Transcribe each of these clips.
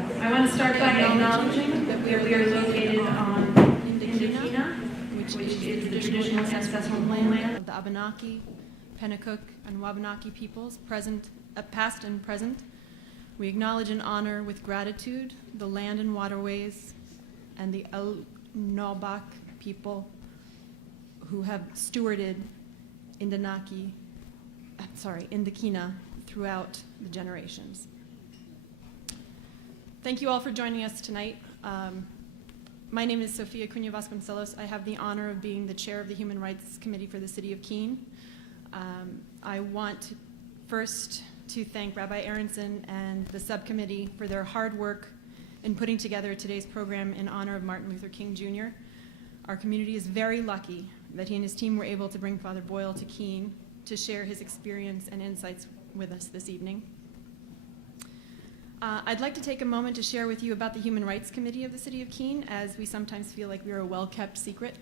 I want to start by acknowledging that we are located on Indokina, which is the traditional ancestral homeland of the Abenaki, Pennacook, and Wabanaki peoples, past and present. We acknowledge and honor with gratitude the land and waterways and the Nobak people who have stewarded Indokina throughout the generations. Thank you all for joining us tonight. My name is Sofia Cunha Vasconcelos. I have the honor of being the chair of the Human Rights Committee for the City of Keene. I want first to thank Rabbi Aronson and the subcommittee for their hard work in putting together today's program in honor of Martin Luther King Jr. Our community is very lucky that he and his team were able to bring Father Boyle to Keene to share his experience and insights with us this evening. I'd like to take a moment to share with you about the Human Rights Committee of the City of Keene, as we sometimes feel like we're a well-kept secret.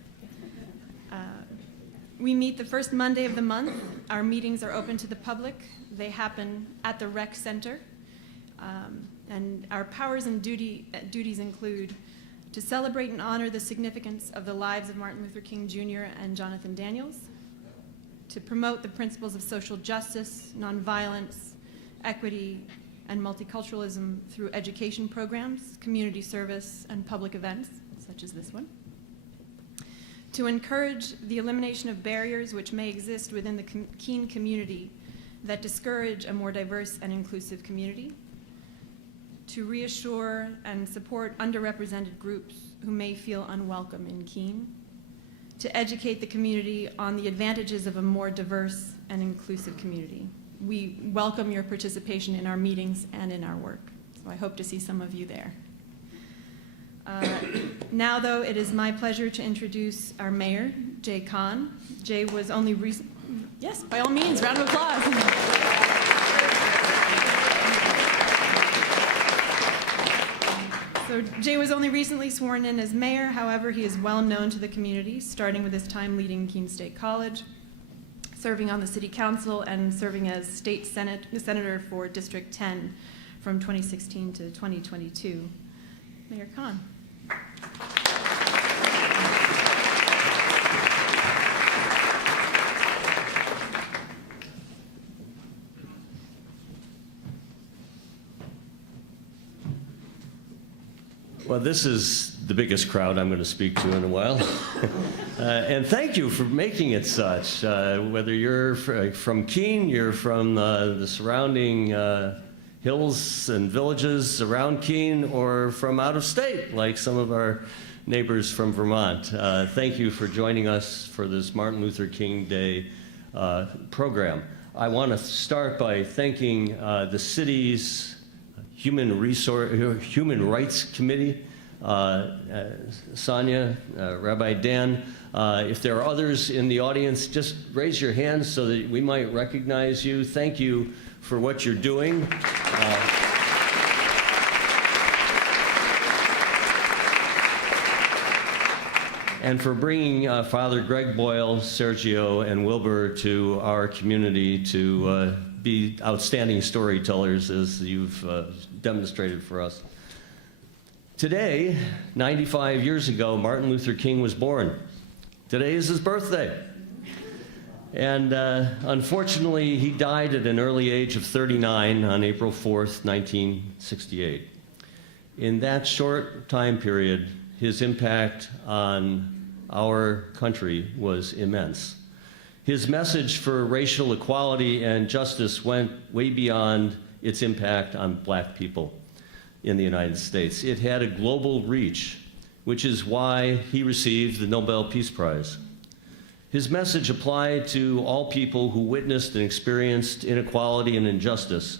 We meet the first Monday of the month. Our meetings are open to the public. They happen at the Rec Center. And our powers and duties include to celebrate and honor the significance of the lives of Martin Luther King Jr. and Jonathan Daniels, to promote the principles of social justice, nonviolence, equity, and multiculturalism through education programs, community service, and public events, such as this one. To encourage the elimination of barriers which may exist within the Keene community that discourage a more diverse and inclusive community. To reassure and support underrepresented groups who may feel unwelcome in Keene. To educate the community on the advantages of a more diverse and inclusive community. We welcome your participation in our meetings and in our work. So I hope to see some of you there. Now, though, it is my pleasure to introduce our mayor, Jay Kahn. Jay was only recently, yes, by all means, round of applause. So Jay was only recently sworn in as mayor. However, he is well known to the community, starting with his time leading Keene State College, serving on the city council, and serving as state senator for District 10 from 2016 to 2022. Mayor Kahn. Well, this is the biggest crowd I'm going to speak to in a while. And thank you for making it such. Whether you're from Keene, you're from the surrounding hills and villages around Keene, or from out of state, like some of our neighbors from Vermont. Thank you for joining us for this Martin Luther King Day program. I want to start by thanking the city's Human Rights Committee, Sonia, Rabbi Dan. If there are others in the audience, just raise your hands so that we might recognize you. Thank you for what you're doing. And for bringing Father Greg Boyle, Sergio, and Wilbur to our community to be outstanding storytellers, as you've demonstrated for us. Today, 95 years ago, Martin Luther King was born. Today is his birthday. And unfortunately, he died at an early age of 39 on April 4th, 1968. In that short time period, his impact on our country was immense. His message for racial equality and justice went way beyond its impact on black people in the United States. It had a global reach, which is why he received the Nobel Peace Prize. His message applied to all people who witnessed and experienced inequality and injustice.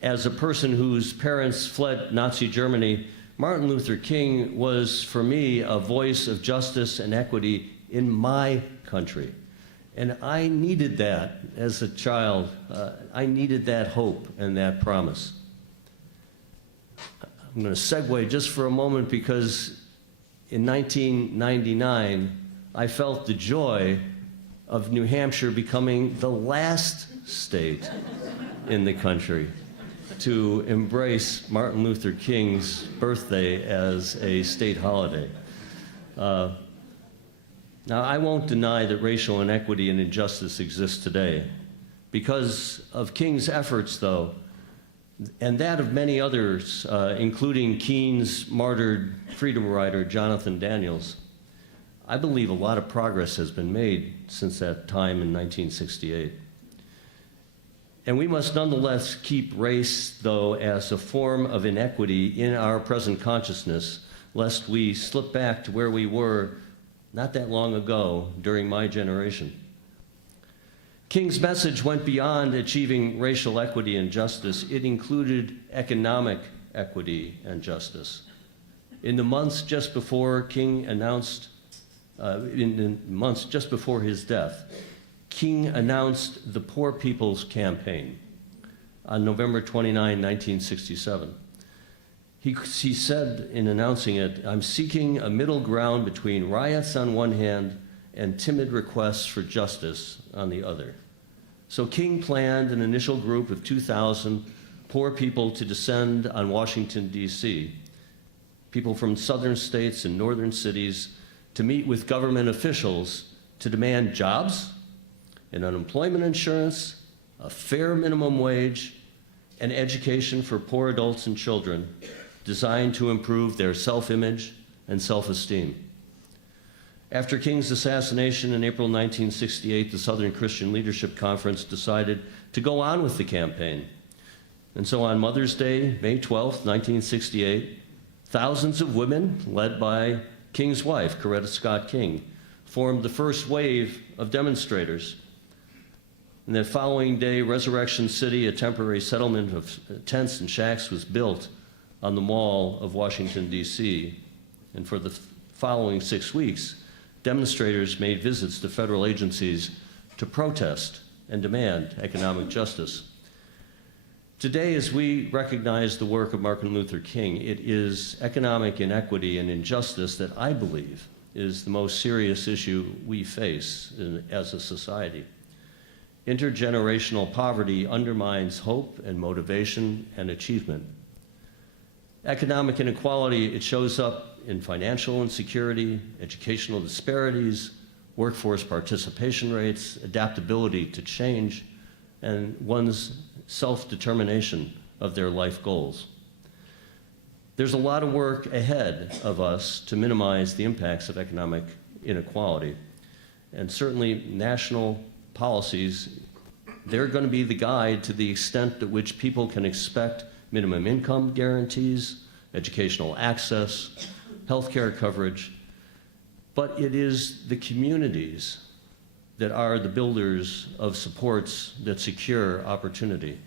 As a person whose parents fled Nazi Germany, Martin Luther King was, for me, a voice of justice and equity in my country. And I needed that as a child. I needed that hope and that promise. I'm going to segue just for a moment, because in 1999, I felt the joy of New Hampshire becoming the last state in the country. to embrace Martin Luther King's birthday as a state holiday. Now, I won't deny that racial inequity and injustice exist today. Because of King's efforts, though, and that of many others, including King's martyred freedom rider Jonathan Daniels, I believe a lot of progress has been made since that time in 1968. And we must nonetheless keep race, though, as a form of inequity in our present consciousness, lest we slip back to where we were not that long ago during my generation. King's message went beyond achieving racial equity and justice. It included economic equity and justice. In the months just before King announced, in the months just before his death, King announced the Poor People's Campaign on November 29, 1967. He said in announcing it, "I'm seeking a middle ground between riots on one hand and timid requests for justice on the other." So King planned an initial group of 2,000 poor people to descend on Washington, D.C., people from southern states and northern cities, to meet with government officials to demand jobs and unemployment insurance, a fair minimum wage, and education for poor adults and children designed to improve their self-image and self-esteem. After King's assassination in April 1968, the Southern Christian Leadership Conference decided to go on with the campaign. And so on Mother's Day, May 12, 1968, thousands of women, led by King's wife, Coretta Scott King, formed the first wave of demonstrators. And the following day, Resurrection City, a temporary settlement of tents and shacks, was built on the Mall of Washington, D.C. And for the following 6 weeks, demonstrators made visits to federal agencies to protest and demand economic justice. Today, as we recognize the work of Martin Luther King, it is economic inequity and injustice that I believe is the most serious issue we face as a society. Intergenerational poverty undermines hope and motivation and achievement. Economic inequality, it shows up in financial insecurity, educational disparities, workforce participation rates, adaptability to change, and one's self-determination of their life goals. There's a lot of work ahead of us to minimize the impacts of economic inequality. And certainly national policies, they're going to be the guide to the extent to which people can expect minimum income guarantees, educational access, healthcare coverage. But it is the communities that are the builders of supports that secure opportunity.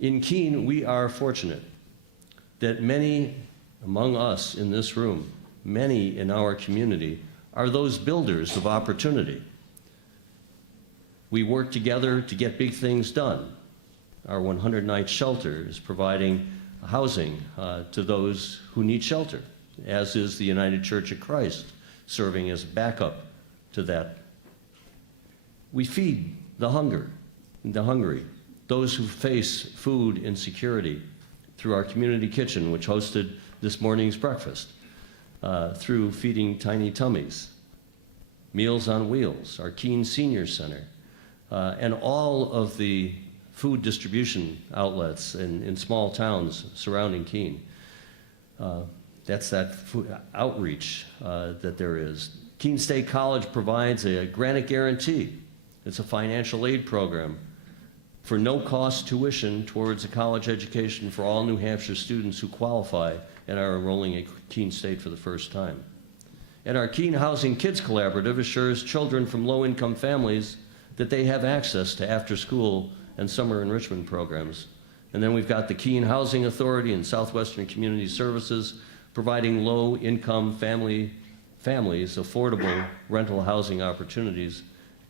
In Keene, we are fortunate that many among us in this room, many in our community, are those builders of opportunity. We work together to get big things done. Our 100-night shelter is providing housing to those who need shelter, as is the United Church of Christ, serving as backup to that. We feed the hungry, those who face food insecurity, through our community kitchen, which hosted this morning's breakfast, through Feeding Tiny Tummies, Meals on Wheels, our Keene Senior Center, and all of the food distribution outlets in small towns surrounding Keene. That's that food outreach that there is. Keene State College provides a granite guarantee. It's a financial aid program for no-cost tuition towards a college education for all New Hampshire students who qualify and are enrolling at Keene State for the first time. And our Keene Housing Kids Collaborative assures children from low-income families that they have access to after-school and summer enrichment programs. And then we've got the Keene Housing Authority and Southwestern Community Services providing low-income families affordable rental housing opportunities.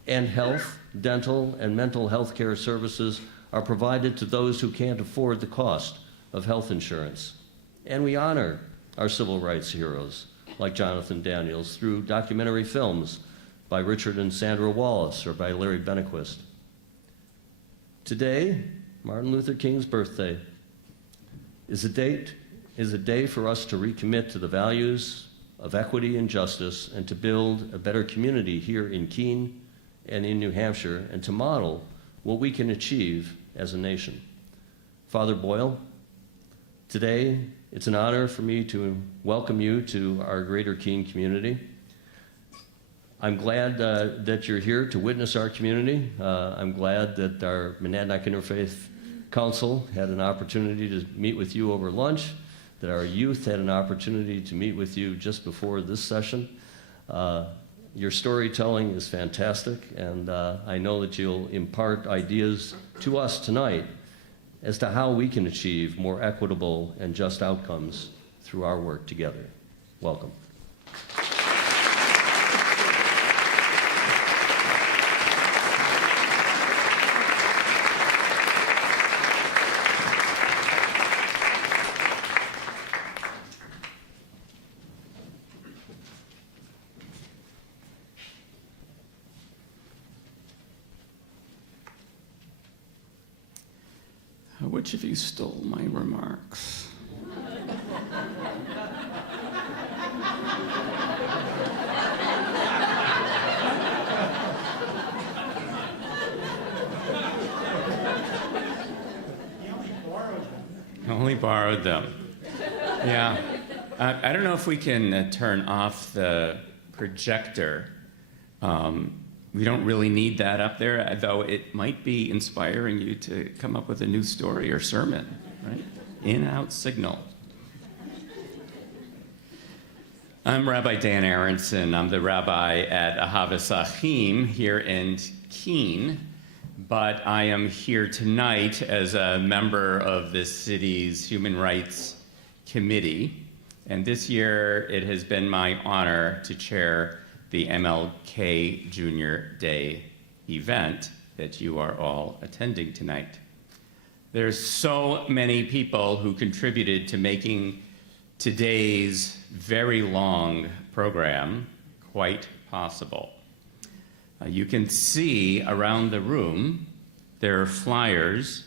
And health, dental, and mental health care services are provided to those who can't afford the cost of health insurance. And we honor our civil rights heroes, like Jonathan Daniels, through documentary films by Richard and Sandra Wallace or by Larry Benequist. Today, Martin Luther King's birthday, is a day for us to recommit to the values of equity and justice and to build a better community here in Keene and in New Hampshire and to model what we can achieve as a nation. Father Boyle, today it's an honor for me to welcome you to our greater Keene community. I'm glad that you're here to witness our community. I'm glad that our Monadnock Interfaith Council had an opportunity to meet with you over lunch, that our youth had an opportunity to meet with you just before this session. Your storytelling is fantastic, and I know that you'll impart ideas to us tonight as to how we can achieve more equitable and just outcomes through our work together. Welcome. Which of you stole my remarks? Only borrowed them. Yeah. I don't know if we can turn off the projector. We don't really need that up there, though it might be inspiring you to come up with a new story or sermon, right? In-out signal. I'm Rabbi Dan Aronson. I'm the rabbi at Ahavas Achim here in Keene, but I am here tonight as a member of the city's Human Rights Committee, and this year it has been my honor to chair the MLK Junior Day event that you are all attending tonight. There's so many people who contributed to making today's very long program quite possible. You can see around the room there are flyers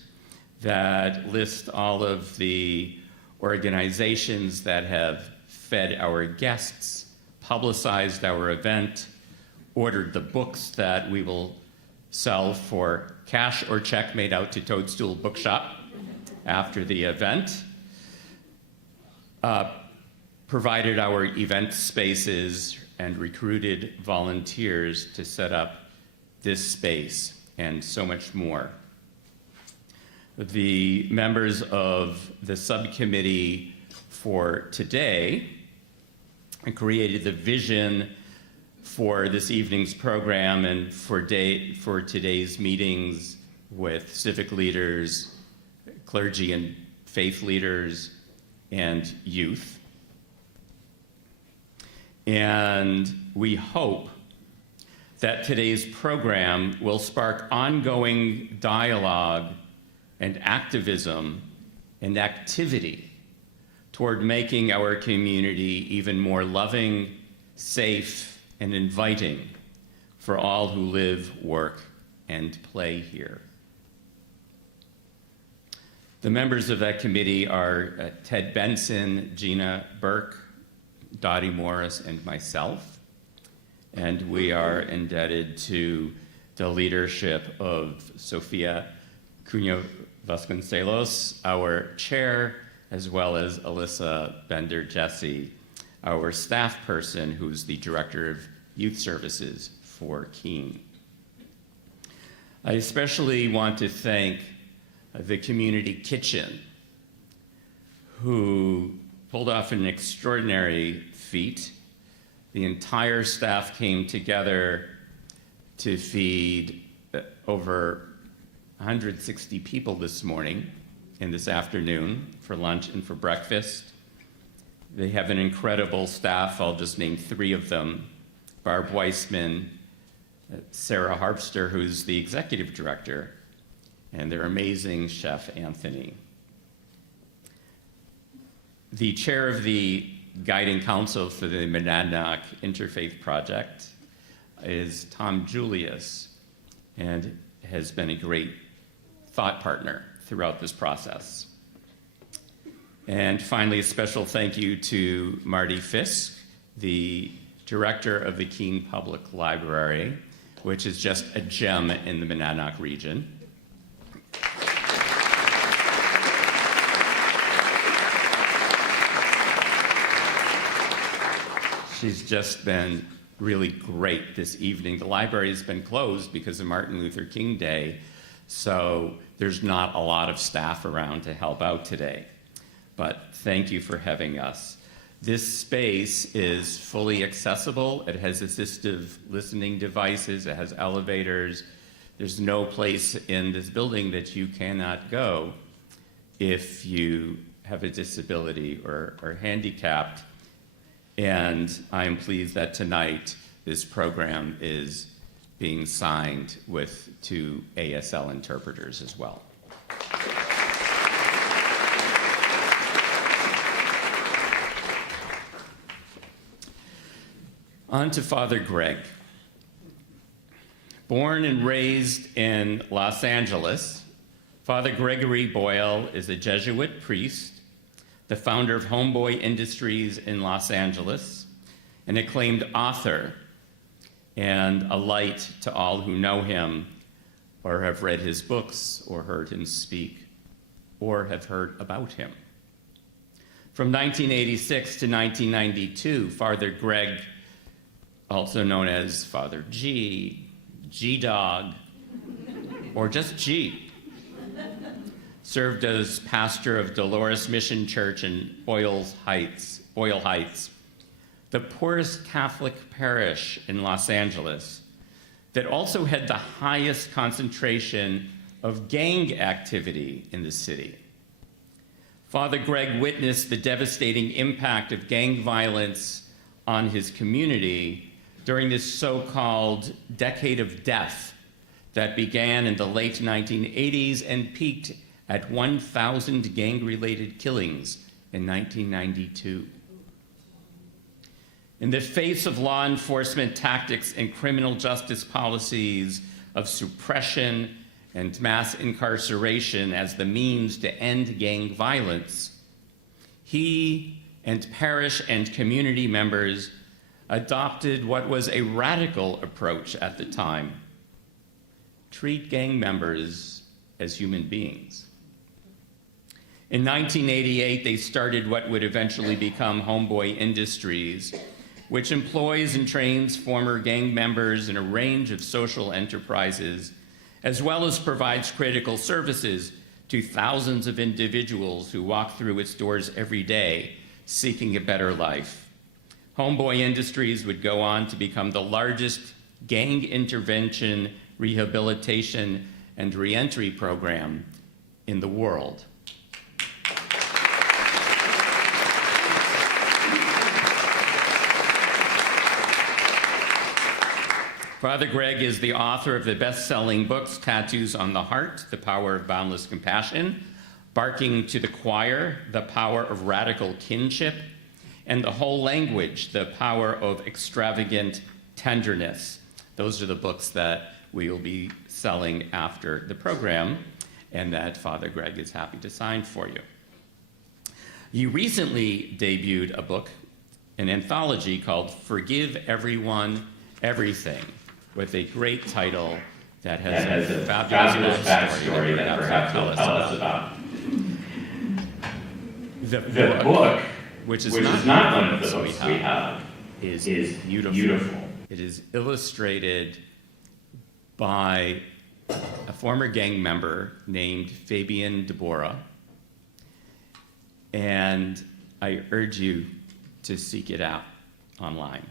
that list all of the organizations that have fed our guests, publicized our event, ordered the books that we will sell for cash or check made out to Toadstool Bookshop after the event, provided our event spaces, and recruited volunteers to set up this space, and so much more. The members of the subcommittee for today created the vision for this evening's program and for today's meetings with civic leaders, clergy and faith leaders, and youth. And we hope that today's program will spark ongoing dialogue and activism and activity toward making our community even more loving, safe, and inviting for all who live, work, and play here. The members of that committee are Ted Benson, Gina Burke, Dottie Morris, and myself. And we are indebted to the leadership of Sofia Cunha Vasconcelos, our chair, as well as Alyssa Bender-Jesse, our staff person who's the Director of Youth Services for Keene. I especially want to thank the Community Kitchen, who pulled off an extraordinary feat. The entire staff came together to feed over 160 people this morning and this afternoon for lunch and for breakfast. They have an incredible staff. I'll just name three of them: Barb Weissman, Sarah Harpster, who's the executive director, and their amazing chef, Anthony. The chair of the guiding council for the Monadnock Interfaith Project is Tom Julius, and has been a great thought partner throughout this process. And finally, a special thank you to Marty Fisk, the director of the Keene Public Library, which is just a gem in the Monadnock region. She's just been really great this evening. The library has been closed because of Martin Luther King Day, so there's not a lot of staff around to help out today. But thank you for having us. This space is fully accessible. It has assistive listening devices. It has elevators. There's no place in this building that you cannot go if you have a disability or are handicapped. And I am pleased that tonight this program is being signed with 2 ASL interpreters as well. On to Father Greg. Born and raised in Los Angeles, Father Gregory Boyle is a Jesuit priest, the founder of Homeboy Industries in Los Angeles, an acclaimed author, and a light to all who know him or have read his books or heard him speak or have heard about him. From 1986 to 1992, Father Greg, also known as Father G, G-Dog, or just G, served as pastor of Dolores Mission Church in Boyle Heights, the poorest Catholic parish in Los Angeles that also had the highest concentration of gang activity in the city. Father Greg witnessed the devastating impact of gang violence on his community during this so-called decade of death that began in the late 1980s and peaked at 1,000 gang-related killings in 1992. In the face of law enforcement tactics and criminal justice policies of suppression and mass incarceration as the means to end gang violence, he and parish and community members adopted what was a radical approach at the time: treat gang members as human beings. In 1988, they started what would eventually become Homeboy Industries, which employs and trains former gang members in a range of social enterprises, as well as provides critical services to thousands of individuals who walk through its doors every day seeking a better life. Homeboy Industries would go on to become the largest gang intervention, rehabilitation, and reentry program in the world. Father Greg is the author of the best-selling books, Tattoos on the Heart, The Power of Boundless Compassion, Barking to the Choir, The Power of Radical Kinship, and The Whole Language, The Power of Extravagant Tenderness. Those are the books that we will be selling after the program, and that Father Greg is happy to sign for you. You recently debuted a book, an anthology called Forgive Everyone, Everything, with a great title that has a fabulous backstory that perhaps you'll tell us about. The book, which is not one of the books we have, is beautiful. It is illustrated by a former gang member named Fabian Deborah, and I urge you to seek it out online.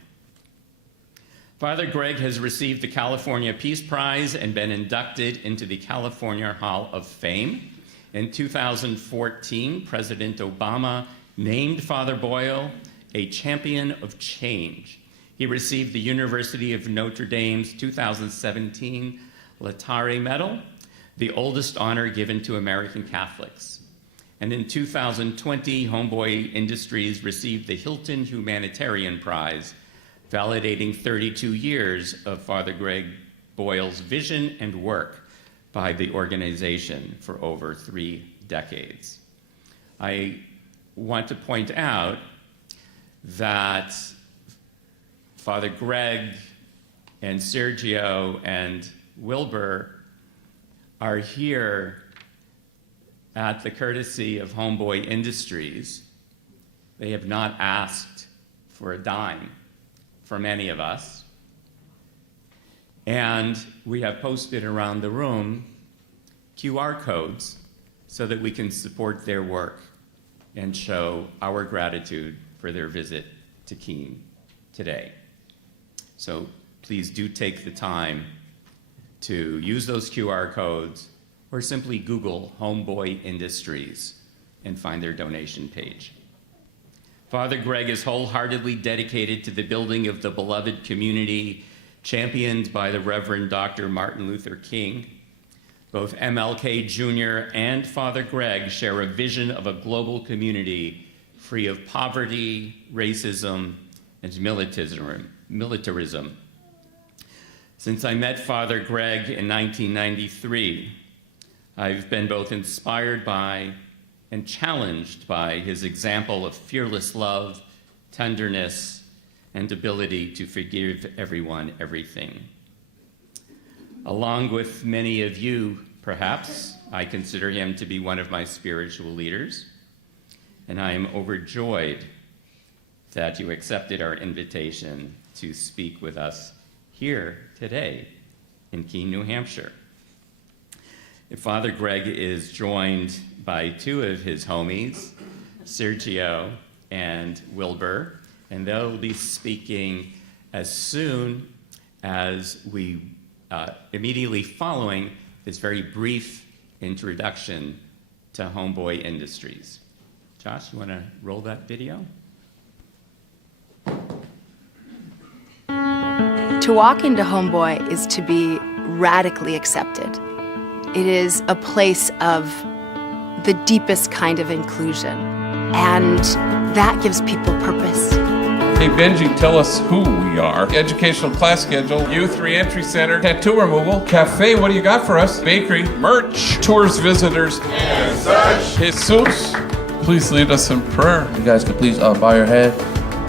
Father Greg has received the California Peace Prize and been inducted into the California Hall of Fame. In 2014, President Obama named Father Boyle a champion of change. He received the University of Notre Dame's 2017 Laetare Medal, the oldest honor given to American Catholics. And in 2020, Homeboy Industries received the Hilton Humanitarian Prize, validating 32 years of Father Greg Boyle's vision and work by the organization for over 3 decades. I want to point out that Father Greg and Sergio and Wilbur are here at the courtesy of Homeboy Industries. They have not asked for a dime from any of us. And we have posted around the room QR codes so that we can support their work and show our gratitude for their visit to Keene today. So please do take the time to use those QR codes or simply Google Homeboy Industries and find their donation page. Father Greg is wholeheartedly dedicated to the building of the beloved community championed by the Reverend Dr. Martin Luther King. Both MLK Jr. and Father Greg share a vision of a global community free of poverty, racism, and militarism. Since I met Father Greg in 1993, I've been both inspired by and challenged by his example of fearless love, tenderness, and ability to forgive everyone everything. Along with many of you, perhaps, I consider him to be one of my spiritual leaders, and I am overjoyed that you accepted our invitation to speak with us here today in Keene, New Hampshire. Father Greg is joined by 2 of his homies, Sergio and Wilbur, and they'll be speaking as soon as we, immediately following this very brief introduction to Homeboy Industries. Josh, you want to roll that video? To walk into Homeboy is to be radically accepted. It is a place of the deepest kind of inclusion, and that gives people purpose. Hey Benji, tell us who we are. Educational class schedule, youth reentry center, tattoo removal, cafe, what do you got for us? Bakery, merch, tours, visitors, and such. Jesus, please lead us in prayer. You guys could please bow your head.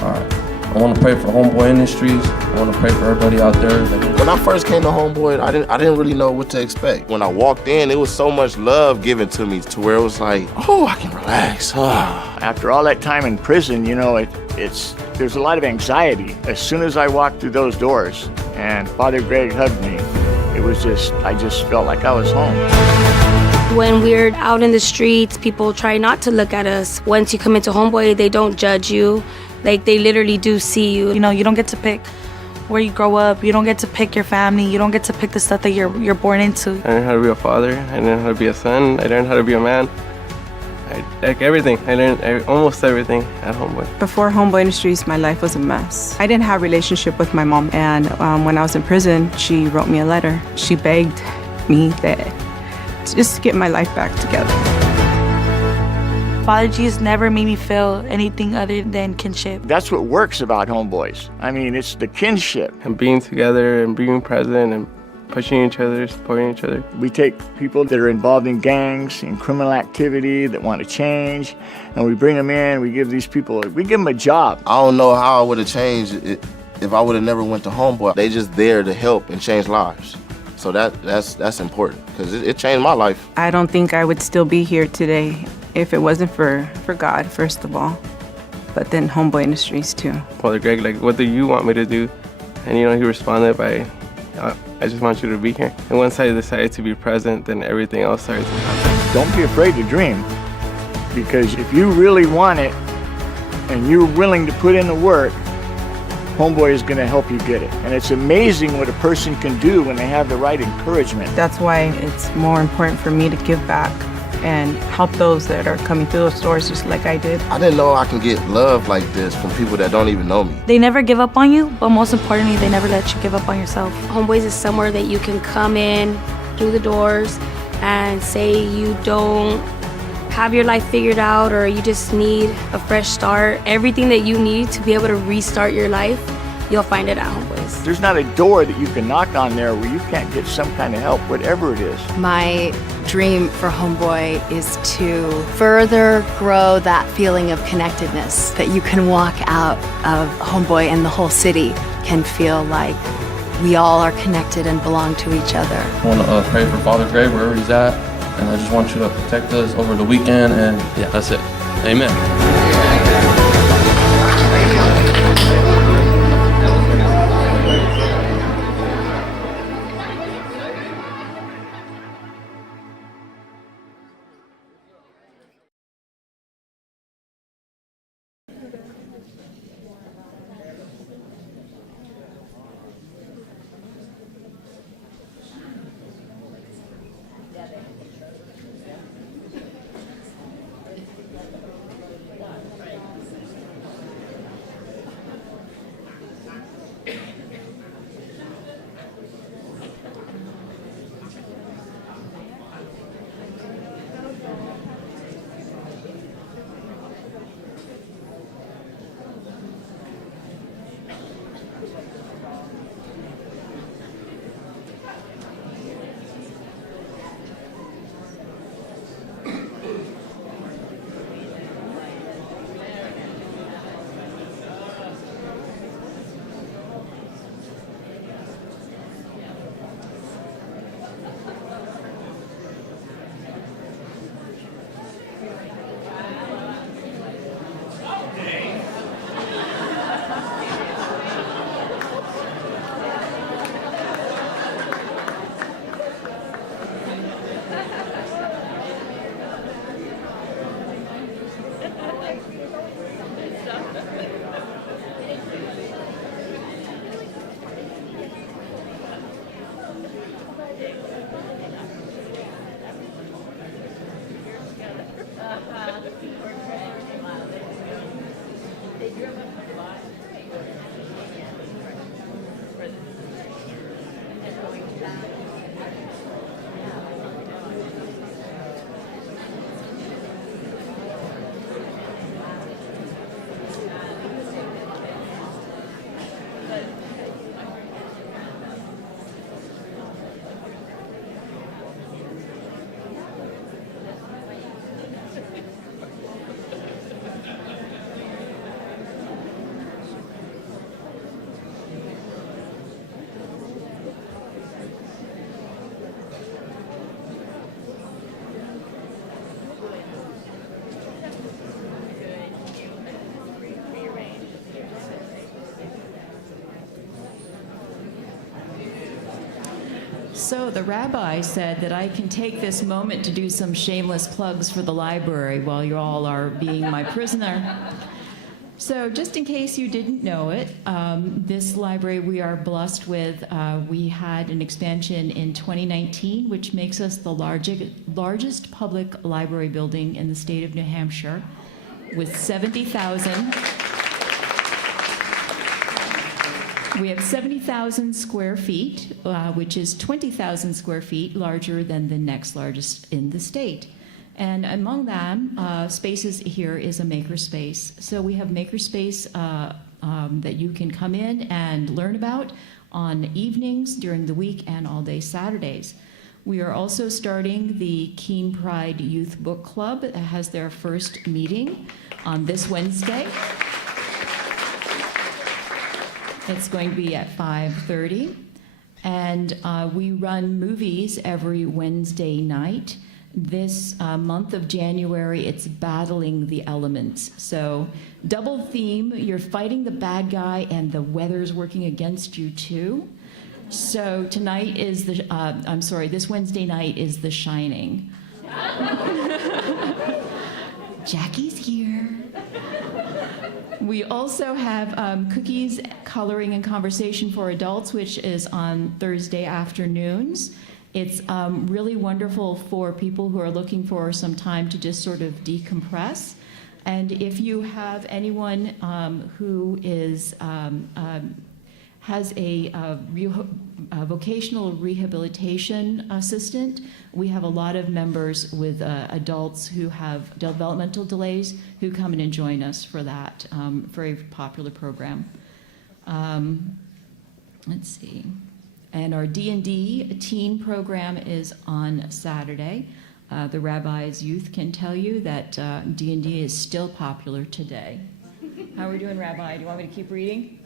All right. I want to pray for Homeboy Industries. I want to pray for everybody out there. When I first came to Homeboy, I didn't really know what to expect. When I walked in, it was so much love given to me to where it was like, oh, I can relax. After all that time in prison, you know, there's a lot of anxiety. As soon as I walked through those doors and Father Greg hugged me, I just felt like I was home. When we're out in the streets, people try not to look at us. Once you come into Homeboy, they don't judge you. Like, they literally do see you. You know, you don't get to pick where you grow up. You don't get to pick your family. You don't get to pick the stuff that you're born into. I learned how to be a father. I learned how to be a son. I learned how to be a man. Like everything. I learned almost everything at Homeboy. Before Homeboy Industries, my life was a mess. I didn't have a relationship with my mom, and when I was in prison, she wrote me a letter. She begged me that just to get my life back together. Father Jesus never made me feel anything other than kinship. That's what works about Homeboys. I mean, it's the kinship. And being together and being present and pushing each other, supporting each other. We take people that are involved in gangs, in criminal activity, that want to change, and we bring them in, we give them a job. I don't know how I would have changed it if I would have never went to Homeboy. They just there to help and change lives. So that's important, because it changed my life. I don't think I would still be here today if it wasn't for God, first of all, but then Homeboy Industries too. Father Greg, like, what do you want me to do? And he responded by, I just want you to be here. And once I decided to be present, then everything else started to happen. Don't be afraid to dream, because if you really want it and you're willing to put in the work, Homeboy is going to help you get it. And it's amazing what a person can do when they have the right encouragement. That's why it's more important for me to give back and help those that are coming through those doors just like I did. I didn't know I can get love like this from people that don't even know me. They never give up on you, but most importantly, they never let you give up on yourself. Homeboys is somewhere that you can come in through the doors and say you don't have your life figured out or you just need a fresh start. Everything that you need to be able to restart your life you'll find it at Homeboys. There's not a door that you can knock on there where you can't get some kind of help, whatever it is. My dream for Homeboy is to further grow that feeling of connectedness, that you can walk out of Homeboy and the whole city can feel like we all are connected and belong to each other. I want to pray for Father Greg wherever he's at, and I just want you to protect us over the weekend, and yeah, that's it. Amen. So the rabbi said that I can take this moment to do some shameless plugs for the library while you all are being my prisoner. So just in case you didn't know it, this library we are blessed with, we had an expansion in 2019, which makes us the largest public library building in the state of New Hampshire, with 70,000. We have 70,000 square feet, which is 20,000 square feet larger than the next largest in the state. And among them, spaces here is a makerspace. So we have makerspace that you can come in and learn about on evenings, during the week, and all day Saturdays. We are also starting the Keene Pride Youth Book Club that has their first meeting on this Wednesday. It's going to be at 5:30. And we run movies every Wednesday night. This month of January, it's Battling the Elements. So double theme, you're fighting the bad guy and the weather's working against you too. So tonight is this Wednesday night is The Shining. Jackie's here. We also have cookies, coloring, and conversation for adults, which is on Thursday afternoons. It's really wonderful for people who are looking for some time to just sort of decompress. And if you have anyone who is has a vocational rehabilitation assistant, we have a lot of members with adults who have developmental delays who come in and join us for that very popular program. Let's see. And our D&D teen program is on Saturday. The Rabbi's Youth can tell you that D&D is still popular today. How are we doing, Rabbi? Do you want me to keep reading?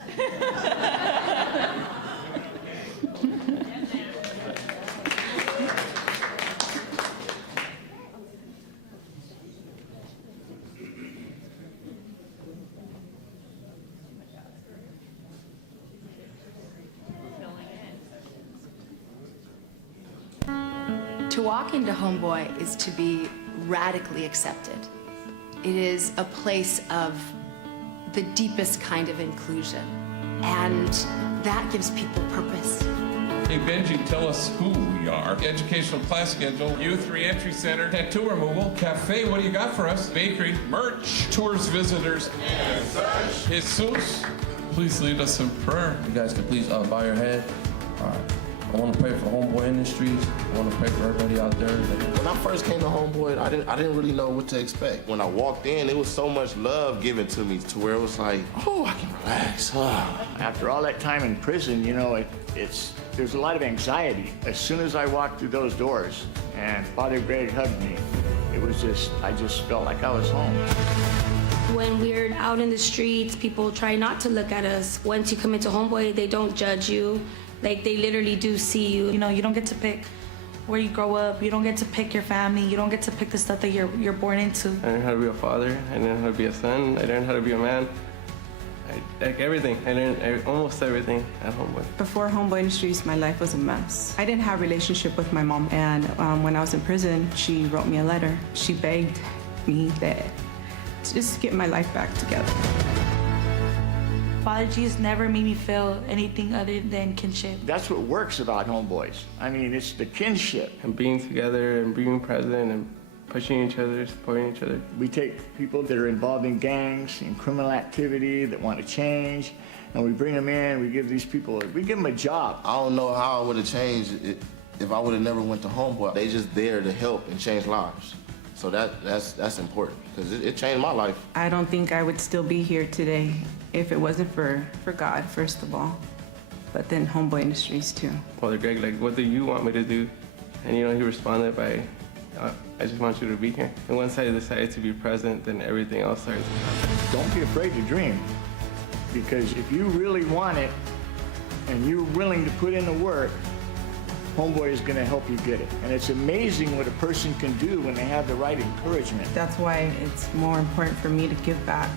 To walk into Homeboy is to be radically accepted. It is a place of the deepest kind of inclusion, and that gives people purpose. Hey Benji, tell us who we are. Educational class schedule, youth reentry center, tattoo removal, cafe, what do you got for us? Bakery, merch, tours, visitors, and such. Jesus, please lead us in prayer. You guys can please bow your head. I want to pray for Homeboy Industries. I want to pray for everybody out there. When I first came to Homeboy, I didn't really know what to expect. When I walked in, it was so much love given to me to where it was like, oh, I can relax. After all that time in prison, you know, there's a lot of anxiety. As soon as I walked through those doors and Father Greg hugged me, I just felt like I was home. When we're out in the streets, people try not to look at us. Once you come into Homeboy, they don't judge you. Like, they literally do see you. You know, you don't get to pick where you grow up. You don't get to pick your family. You don't get to pick the stuff that you're born into. I learned how to be a father. I learned how to be a son. I learned how to be a man. Like everything. I learned almost everything at Homeboy. Before Homeboy Industries, my life was a mess. I didn't have a relationship with my mom, and when I was in prison, she wrote me a letter. She begged me that to just get my life back together. Father Jesus never made me feel anything other than kinship. That's what works about Homeboys. I mean, it's the kinship. And being together and being present and pushing each other, supporting each other. We take people that are involved in gangs and criminal activity that want to change, and we bring them in. We give them a job. I don't know how I would have changed if I would have never went to Homeboy. They just there to help and change lives. So that's important, because it changed my life. I don't think I would still be here today if it wasn't for God, first of all, but then Homeboy Industries too. Father Greg, like, what do you want me to do? And he responded by, I just want you to be here. And once I decided to be present, then everything else started to happen. Don't be afraid to dream, because if you really want it and you're willing to put in the work, Homeboy is going to help you get it. And it's amazing what a person can do when they have the right encouragement. That's why it's more important for me to give back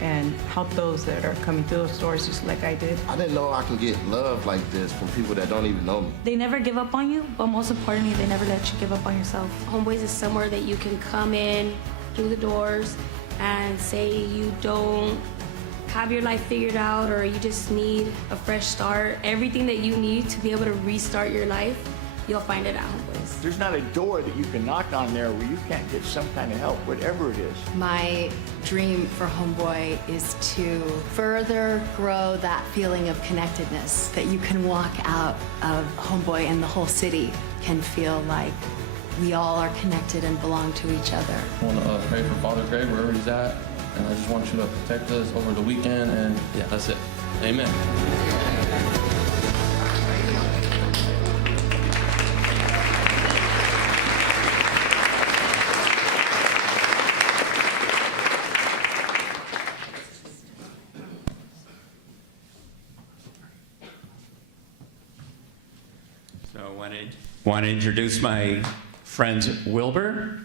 and help those that are coming through those doors just like I did. I didn't know I can get love like this from people that don't even know me. They never give up on you, but most importantly, they never let you give up on yourself. Homeboys is somewhere that you can come in through the doors and say you don't have your life figured out or you just need a fresh start. Everything that you need to be able to restart your life, you'll find it at Homeboys. There's not a door that you can knock on there where you can't get some kind of help, whatever it is. My dream for Homeboy is to further grow that feeling of connectedness, that you can walk out of Homeboy and the whole city can feel like we all are connected and belong to each other. I want to pray for Father Greg wherever he's at, and I just want you to protect us over the weekend, and yeah, that's it. Amen. So I want to introduce my friends Wilbur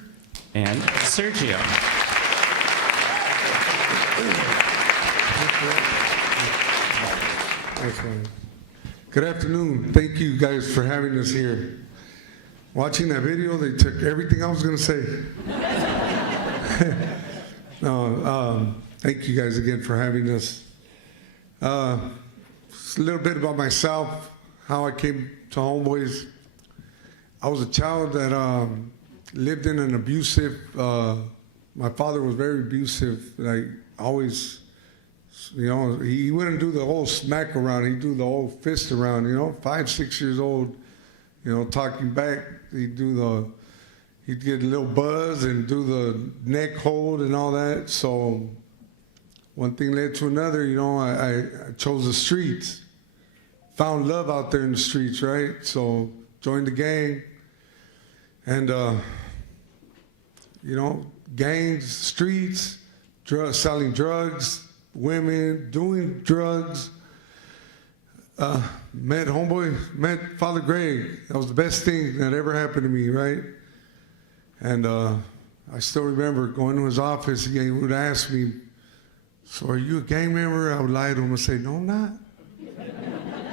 and Sergio. Good afternoon. Thank you guys for having us here. Watching that video, they took everything I was going to say. Thank you guys again for having us. Just a little bit about myself, how I came to Homeboys. I was a child that lived in an abusive, my father was very abusive. Like, always, you know, he wouldn't do the whole smack around, he'd do the whole fist around, you know, 5, 6 years old, you know, talking back. He'd get a little buzz and do the neck hold and all that. So one thing led to another. I chose the streets. Found love out there in the streets, right? So joined the gang. And, gangs, streets, selling drugs, women, doing drugs. Met Father Greg. That was the best thing that ever happened to me, right? And I still remember going to his office. He would ask me, "So are you a gang member?" I would lie to him and say, "No, I'm not.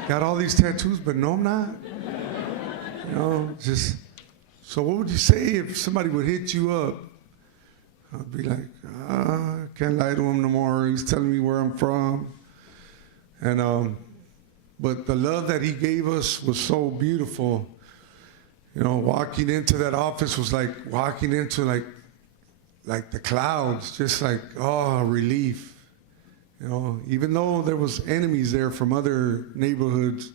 Got all these tattoos, but no, I'm not." So what would you say if somebody would hit you up? I'd be like, I can't lie to him no more. He's telling me where I'm from. And but the love that he gave us was so beautiful. Walking into that office was like walking into like the clouds, just like, relief. Even though there was enemies there from other neighborhoods,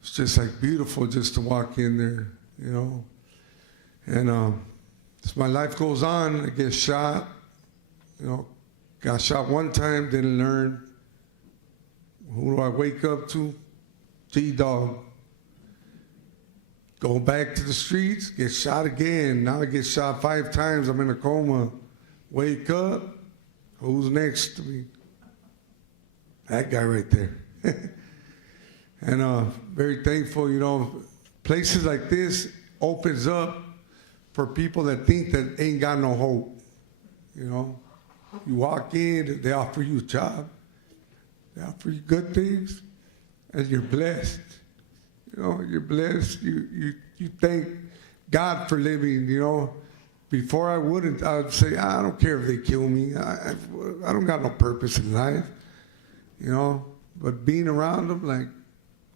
it's just like beautiful just to walk in there, And as my life goes on, I get shot. Got shot one time, didn't learn. Who do I wake up to? G-Dog. Go back to the streets, get shot again. Now I get shot 5 times. I'm in a coma. Wake up. Who's next to me? That guy right there. And very thankful, places like this opens up for people that think that ain't got no hope. You walk in, they offer you a job. They offer you good things, and you're blessed. You're blessed. You thank God for living, Before I would say, I don't care if they kill me. I don't got no purpose in life, But being around them, like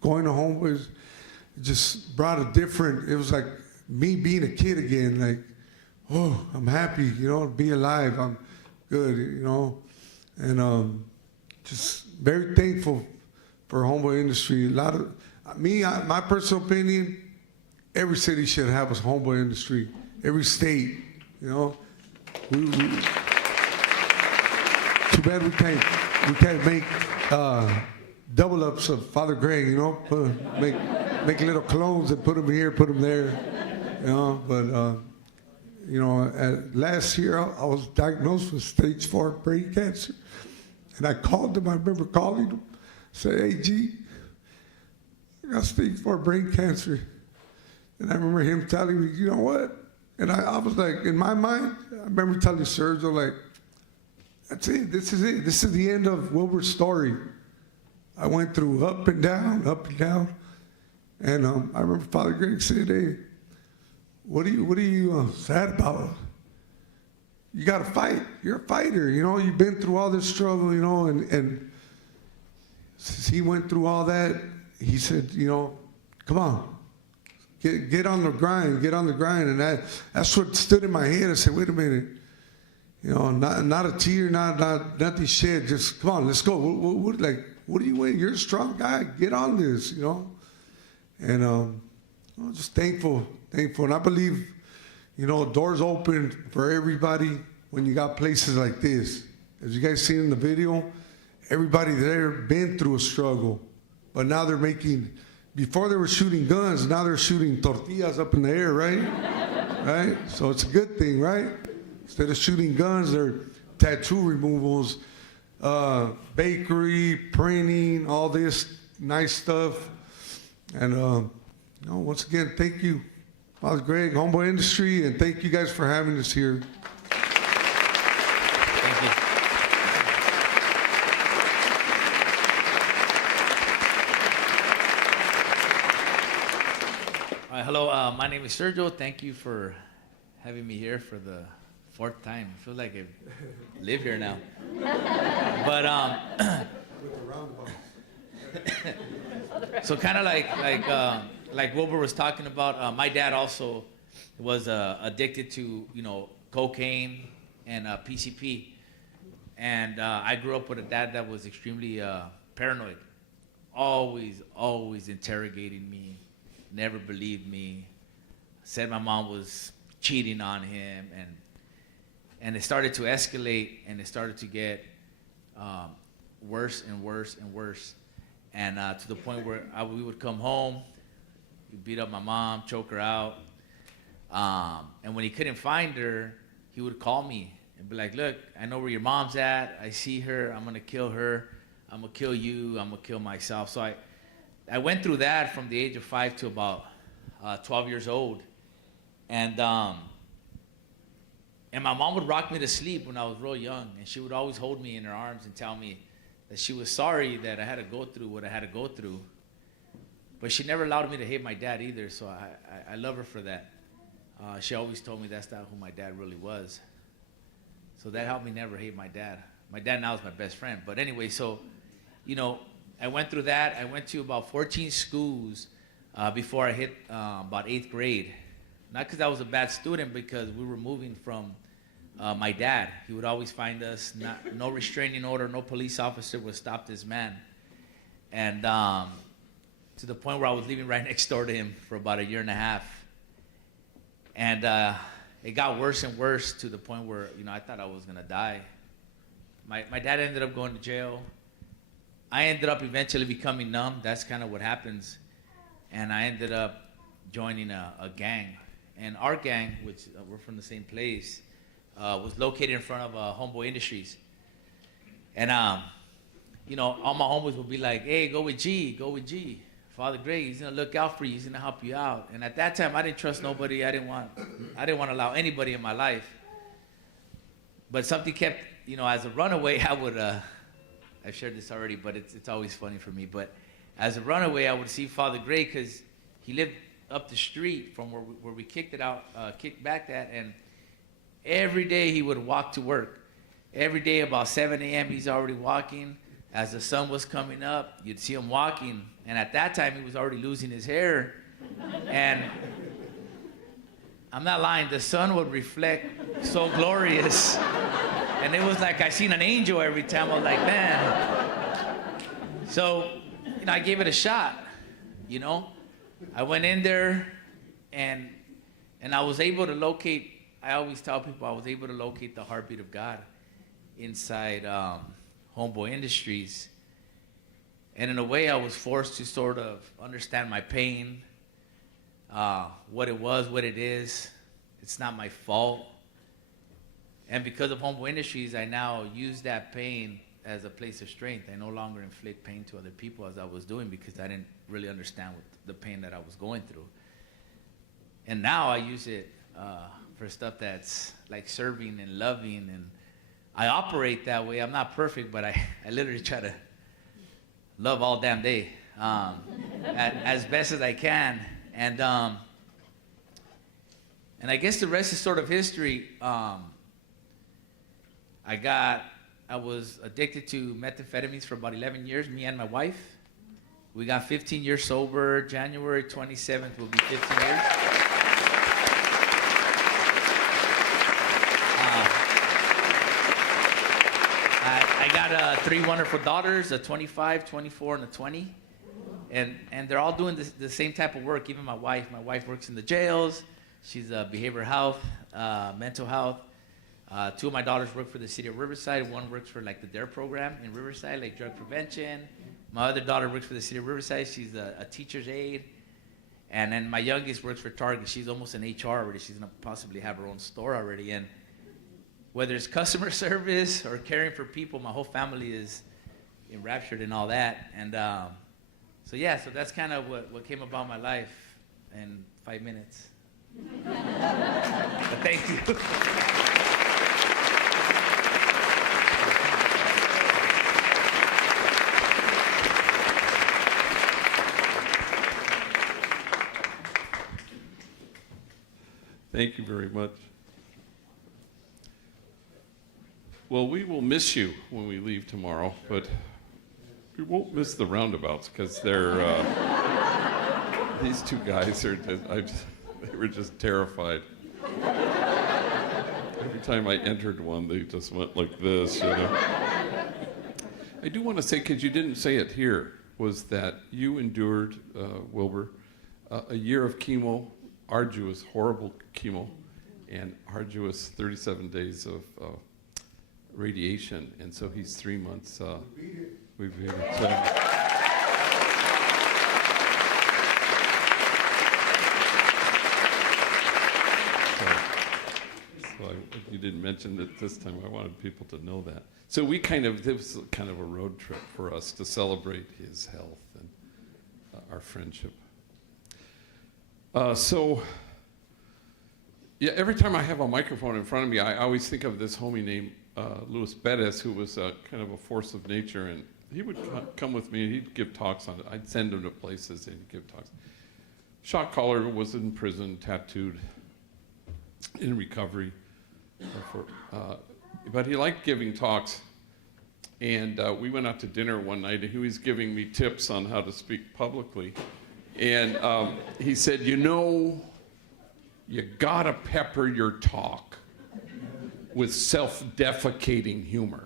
going to Homeboys, just brought a different, it was like me being a kid again, like, I'm happy, to be alive. I'm good, And just very thankful for Homeboy Industry. My personal opinion, every city should have a Homeboy Industry. Every state, Too bad we can't make double ups of Father Greg, make little clones and put them here, put them there, But last year I was diagnosed with stage 4 brain cancer, and I called them. I remember calling them, say, "Hey, G, I got stage 4 brain cancer," and I remember him telling me, "You know what?" And I was like, in my mind, I remember telling Sergio, like, "That's it. This is it. This is the end of Wilbur's story." I went through up and down, and I remember Father Greg said, "Hey, what are you sad about? You got to fight. You're a fighter. You've been through all this struggle, and since he went through all that, he said, come on, get on the grind, and that's what stood in my head. I said, wait a minute, not a tear, nothing shed. Just come on, let's go. What are you waiting? You're a strong guy. Get on this, And I'm just thankful, and I believe, doors open for everybody when you got places like this. As you guys seen in the video, everybody there been through a struggle, but now they're making. Before they were shooting guns, now they're shooting tortillas up in the air, right? Right? So it's a good thing, right? Instead of shooting guns, they're tattoo removals, bakery, printing, all this nice stuff. And once again, thank you, Father Greg, Homeboy Industry, and thank you guys for having us here. Thank you. Hello, my name is Sergio. Thank you for having me here for the 4th time. I feel like I live here now. But so kind of like Wilbur was talking about, my dad also was addicted to cocaine and PCP, and I grew up with a dad that was extremely paranoid, always interrogating me, never believed me, said my mom was cheating on him, and it started to escalate, and it started to get worse and worse and worse. And to the point where we would come home, he'd beat up my mom, choke her out. And when he couldn't find her, he would call me and be like, look, I know where your mom's at. I see her. I'm going to kill her. I'm going to kill you. I'm going to kill myself. So I went through that from the age of 5 to about 12 years old. And my mom would rock me to sleep when I was real young. And she would always hold me in her arms and tell me that she was sorry that I had to go through what I had to go through. But she never allowed me to hate my dad either, so I love her for that. She always told me that's not who my dad really was. So that helped me never hate my dad. My dad now is my best friend. But anyway, so, you know, I went through that. I went to about 14 schools before I hit about 8th grade. Not because I was a bad student, because we were moving from my dad. He would always find us, no restraining order, no police officer would stop this man. And to the point where I was living right next door to him for about 1.5 years. And it got worse and worse to the point where, you know, I thought I was gonna die. My dad ended up going to jail. I ended up eventually becoming numb. That's kind of what happens. And I ended up joining a gang. And our gang, which we're from the same place, was located in front of Homeboy Industries. And, you know, all my homies would be like, hey, go with G, go with G. Father Greg, he's gonna look out for you, he's gonna help you out. And at that time, I didn't trust nobody. I didn't want to allow anybody in my life. But something kept, you know, as a runaway, I would, I've shared this already, but it's always funny for me. But as a runaway, I would see Father Greg because he lived up the street from where we kicked back at, and every day he would walk to work. Every day about 7 a.m. he's already walking. As the sun was coming up, you'd see him walking. And at that time, he was already losing his hair. And I'm not lying, the sun would reflect so glorious. And it was like I seen an angel every time. I was like, man. So, you know, I gave it a shot, you know. I went in there and I was able to locate, I always tell people I was able to locate the heartbeat of God inside Homeboy Industries. And in a way, I was forced to sort of understand my pain, what it was, what it is. It's not my fault. And because of Homeboy Industries, I now use that pain as a place of strength. I no longer inflict pain to other people as I was doing because I didn't really understand the pain that I was going through. And now I use it for stuff that's like serving and loving, and I operate that way. I'm not perfect, but I literally try to love all damn day as best as I can. And I guess the rest is sort of history. I was addicted to methamphetamines for about 11 years, me and my wife. We got 15 years sober. January 27th will be 15 years. I got 3 wonderful daughters, a 25, 24, and a 20. And they're all doing the same type of work, even my wife. My wife works in the jails. She's behavioral health, mental health. 2 of my daughters work for the city of Riverside. 1 works for like the DARE program in Riverside, like drug prevention. My other daughter works for the city of Riverside. She's a teacher's aide. And then my youngest works for Target. She's almost in HR already. She's gonna possibly have her own store already. And whether it's customer service or caring for people, my whole family is enraptured in all that. And so that's kind of what came about my life in 5 minutes. But thank you. Thank you very much. Well, we will miss you when we leave tomorrow, but we won't miss the roundabouts because they're, these 2 guys are, they were just terrified. Every time I entered one, they just went like this, you know. I do want to say, because you didn't say it here, was that you endured, Wilbur, a year of chemo, arduous, horrible chemo, and arduous 37 days of radiation, and so he's 3 months. We beat it. So you didn't mention it this time. I wanted people to know that. So it was kind of a road trip for us to celebrate his health and our friendship. Yeah, every time I have a microphone in front of me, I always think of this homie named Luis Perez, who was kind of a force of nature, and he would come with me and he'd give talks on it. I'd send him to places and he'd give talks. Shot caller, was in prison, tattooed, in recovery. But he liked giving talks. And we went out to dinner one night and he was giving me tips on how to speak publicly. And he said, you gotta pepper your talk with self-defecating humor.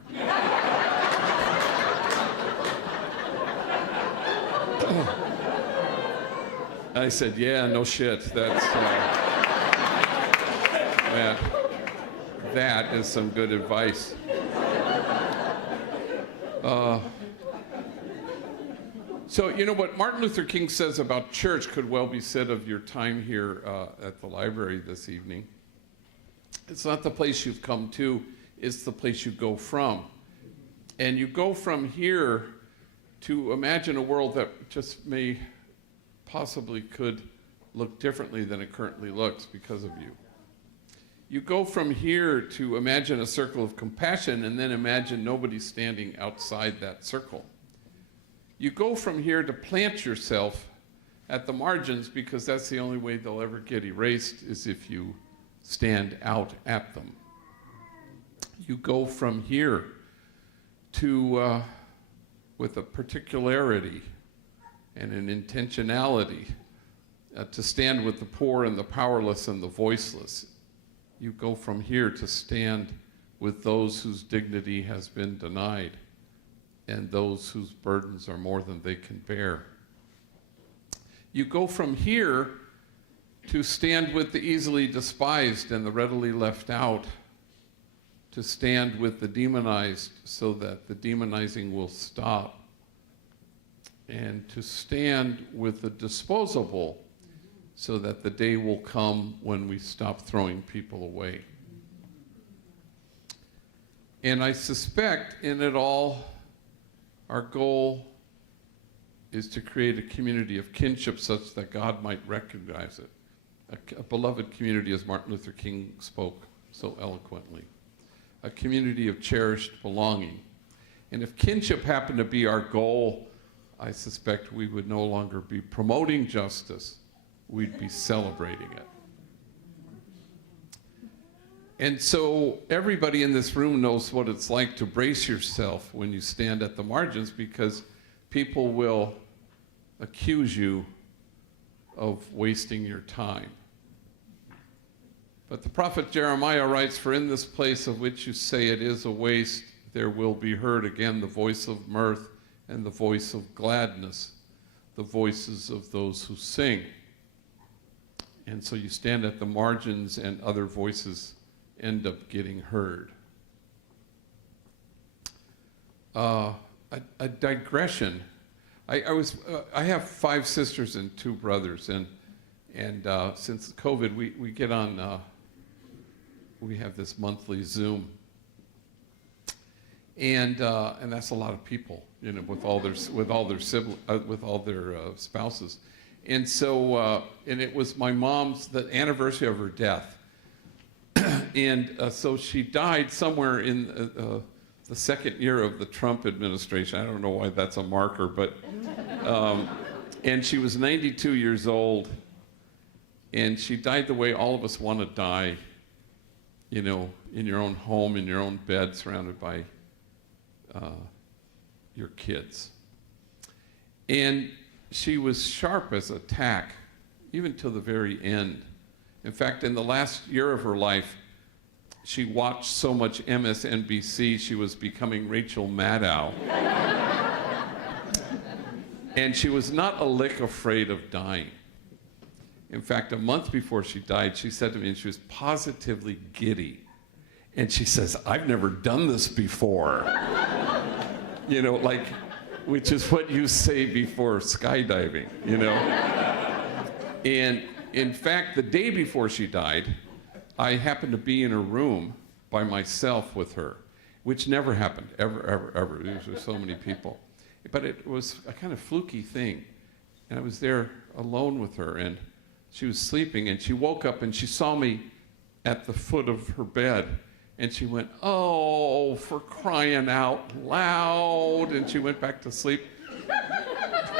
I said, yeah, no shit. That's, yeah, that is some good advice. So, what Martin Luther King says about church could well be said of your time here at the library this evening. It's not the place you've come to, it's the place you go from. And you go from here to imagine a world that just possibly could look differently than it currently looks because of you. You go from here to imagine a circle of compassion and then imagine nobody standing outside that circle. You go from here to plant yourself at the margins because that's the only way they'll ever get erased is if you stand out at them. You go from here to, with a particularity and an intentionality, to stand with the poor and the powerless and the voiceless. You go from here to stand with those whose dignity has been denied and those whose burdens are more than they can bear. You go from here to stand with the easily despised and the readily left out, to stand with the demonized so that the demonizing will stop, and to stand with the disposable so that the day will come when we stop throwing people away. And I suspect in it all, our goal is to create a community of kinship such that God might recognize it. A beloved community, as Martin Luther King spoke so eloquently. A community of cherished belonging. And if kinship happened to be our goal, I suspect we would no longer be promoting justice, we'd be celebrating it. And so everybody in this room knows what it's like to brace yourself when you stand at the margins, because people will accuse you of wasting your time. But the prophet Jeremiah writes, "For in this place of which you say it is a waste, there will be heard again the voice of mirth and the voice of gladness, the voices of those who sing." And so you stand at the margins and other voices end up getting heard. A digression. I have 5 sisters and 2 brothers, and since COVID, we get on. We have this monthly Zoom, and that's a lot of people, with all their spouses, and so and it was my mom's the anniversary of her death. And so she died somewhere in the second year of the Trump administration. I don't know why that's a marker, but and she was 92 years old, and she died the way all of us want to die, in your own home, in your own bed, surrounded by your kids. And she was sharp as a tack, even till the very end. In fact, in the last year of her life, she watched so much MSNBC, she was becoming Rachel Maddow. And she was not a lick afraid of dying. In fact, a month before she died, she said to me, and she was positively giddy. And she says, I've never done this before. You know, like, which is what you say before skydiving, you know? And in fact, the day before she died, I happened to be in a room by myself with her, which never happened, ever. There were so many people. But it was a kind of fluky thing. And I was there alone with her, and she was sleeping, and she woke up and she saw me at the foot of her bed, and she went, oh, for crying out loud, and she went back to sleep.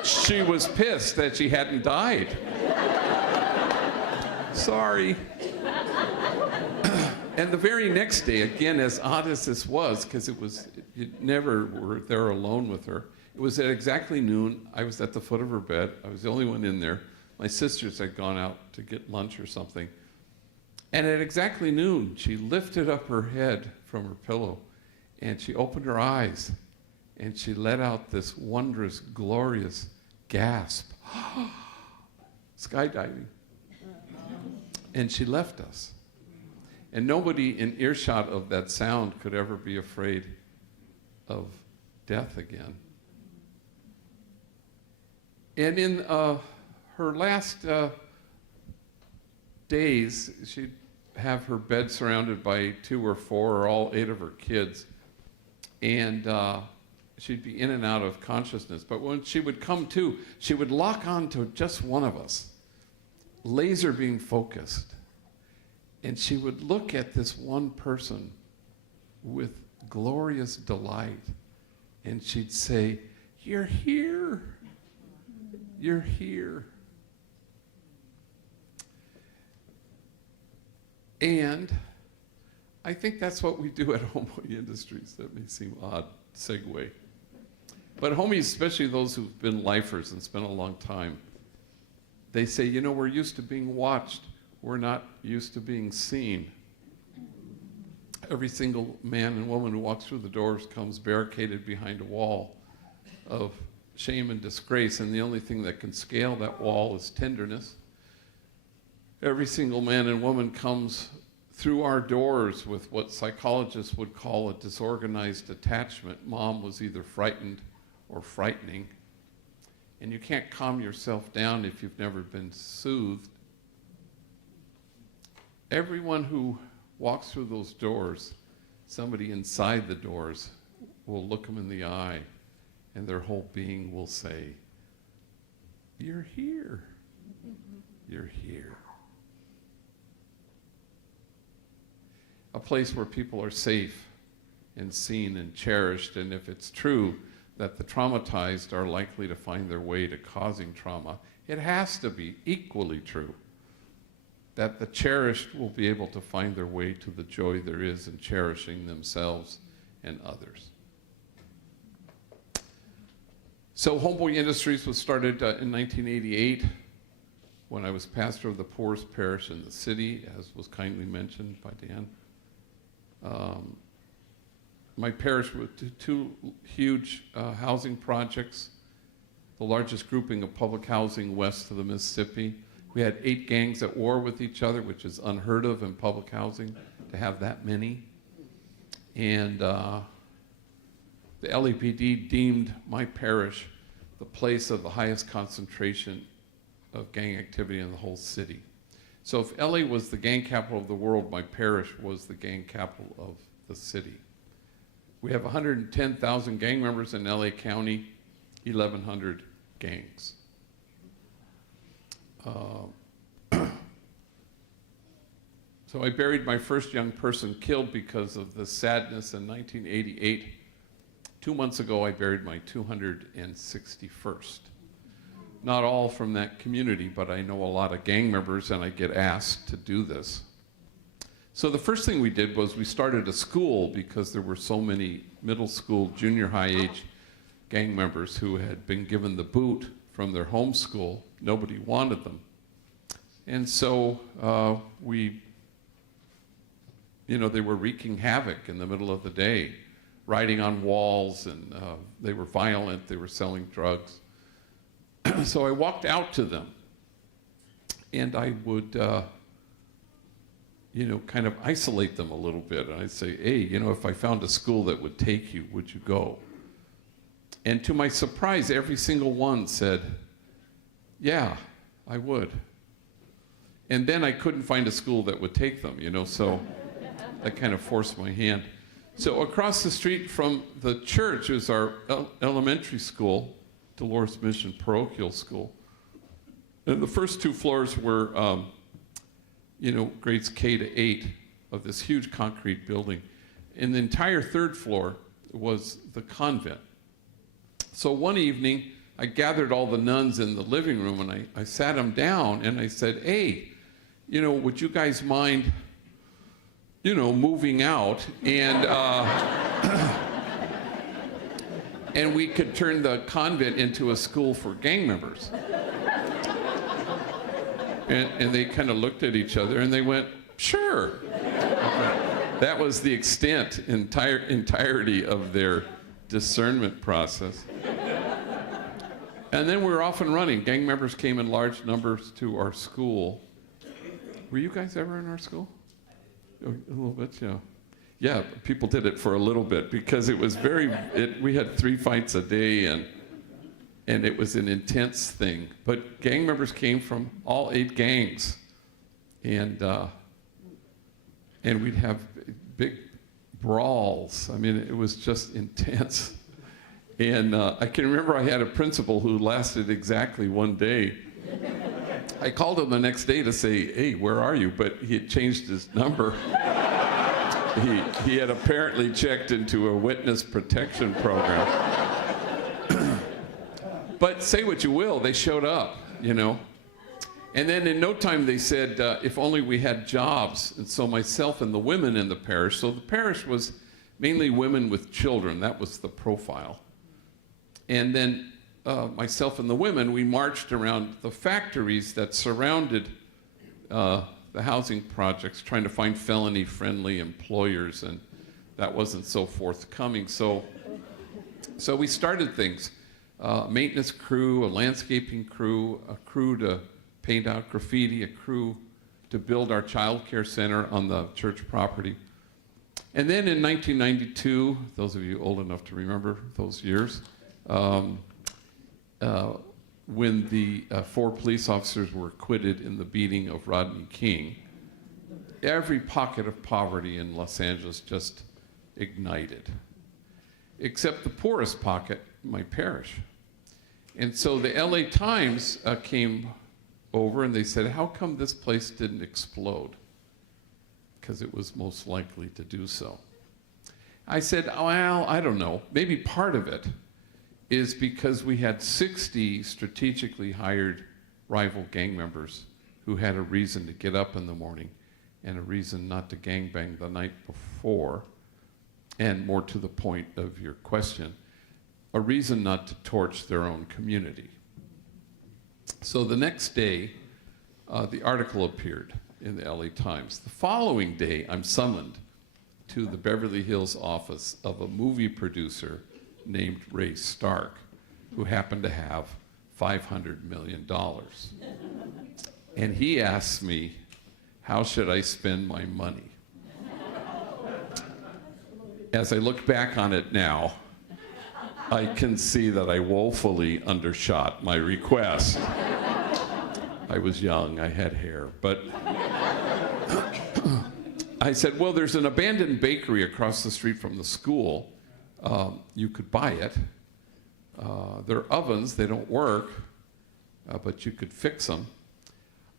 She was pissed that she hadn't died. Sorry. And the very next day, again, as odd as this was, because you never were there alone with her, it was at exactly noon. I was at the foot of her bed. I was the only one in there. My sisters had gone out to get lunch or something. And at exactly noon, she lifted up her head from her pillow, and she opened her eyes, and she let out this wondrous, glorious gasp. Skydiving. And she left us. And nobody in earshot of that sound could ever be afraid of death again. And in her last days, she'd have her bed surrounded by 2 or 4 or all 8 of her kids. And she'd be in and out of consciousness. But when she would come to, she would lock on to just one of us, laser beam focused. And she would look at this one person with glorious delight. And she'd say, "You're here. You're here." And I think that's what we do at Homeboy Industries. That may seem odd segue. But homies, especially those who've been lifers and spent a long time, they say, you know, we're used to being watched. We're not used to being seen. Every single man and woman who walks through the doors comes barricaded behind a wall of shame and disgrace, and the only thing that can scale that wall is tenderness. Every single man and woman comes through our doors with what psychologists would call a disorganized attachment. Mom was either frightened or frightening, and you can't calm yourself down if you've never been soothed. Everyone who walks through those doors, somebody inside the doors will look them in the eye, and their whole being will say, "You're here. You're here." A place where people are safe and seen and cherished, and if it's true that the traumatized are likely to find their way to causing trauma, it has to be equally true that the cherished will be able to find their way to the joy there is in cherishing themselves and others. So Homeboy Industries was started in 1988 when I was pastor of the poorest parish in the city, as was kindly mentioned by Dan. My parish with 2 huge housing projects, the largest grouping of public housing west of the Mississippi. We had 8 gangs at war with each other, which is unheard of in public housing, to have that many. And the LAPD deemed my parish the place of the highest concentration of gang activity in the whole city. So if LA was the gang capital of the world, my parish was the gang capital of the city. We have 110,000 gang members in LA County, 1,100 gangs. So I buried my first young person killed because of the sadness in 1988. 2 months ago, I buried my 261st. Not all from that community, but I know a lot of gang members, and I get asked to do this. So the first thing we did was we started a school because there were so many middle school, junior high age gang members who had been given the boot from their home school. Nobody wanted them. And so they were wreaking havoc in the middle of the day, writing on walls, and they were violent, they were selling drugs. So I walked out to them, and I would kind of isolate them a little bit. And I'd say, hey, if I found a school that would take you, would you go? And to my surprise, every single one said, yeah, I would. And then I couldn't find a school that would take them, so that kind of forced my hand. So across the street from the church is our elementary school, Dolores Mission Parochial School. And the first 2 floors were, grades K to 8 of this huge concrete building. And the entire 3rd floor was the convent. So one evening, I gathered all the nuns in the living room and I sat them down and I said, hey, would you guys mind, moving out and and we could turn the convent into a school for gang members. And they kind of looked at each other and they went, sure. That was the entirety of their discernment process. And then we were off and running. Gang members came in large numbers to our school. Were you guys ever in our school? A little bit, yeah. Yeah, people did it for a little bit because it was we had 3 fights a day and it was an intense thing. But gang members came from all 8 gangs. And we'd have big brawls. I mean, it was just intense. And I can remember I had a principal who lasted exactly 1 day. I called him the next day to say, hey, where are you? But he had changed his number. He had apparently checked into a witness protection program. But say what you will, they showed up, And then in no time they said, if only we had jobs. And so myself and the women in the parish, so the parish was mainly women with children. That was the profile. And then myself and the women, we marched around the factories that surrounded the housing projects, trying to find felony-friendly employers, and that wasn't so forthcoming. So we started things. Maintenance crew, a landscaping crew, a crew to paint out graffiti, a crew to build our child care center on the church property. And then in 1992, those of you old enough to remember those years, when the 4 police officers were acquitted in the beating of Rodney King, every pocket of poverty in Los Angeles just ignited, except the poorest pocket, my parish. And so the LA Times came over and they said, how come this place didn't explode? Because it was most likely to do so. I said, well, I don't know. Maybe part of it is because we had 60 strategically hired rival gang members who had a reason to get up in the morning and a reason not to gangbang the night before, and more to the point of your question, a reason not to torch their own community. So the next day, the article appeared in the LA Times. The following day, I'm summoned to the Beverly Hills office of a movie producer named Ray Stark, who happened to have $500 million. And he asked me, how should I spend my money? As I look back on it now, I can see that I woefully undershot my request. I was young, I had hair, but I said, well, there's an abandoned bakery across the street from the school. You could buy it. There are ovens, they don't work, but you could fix them.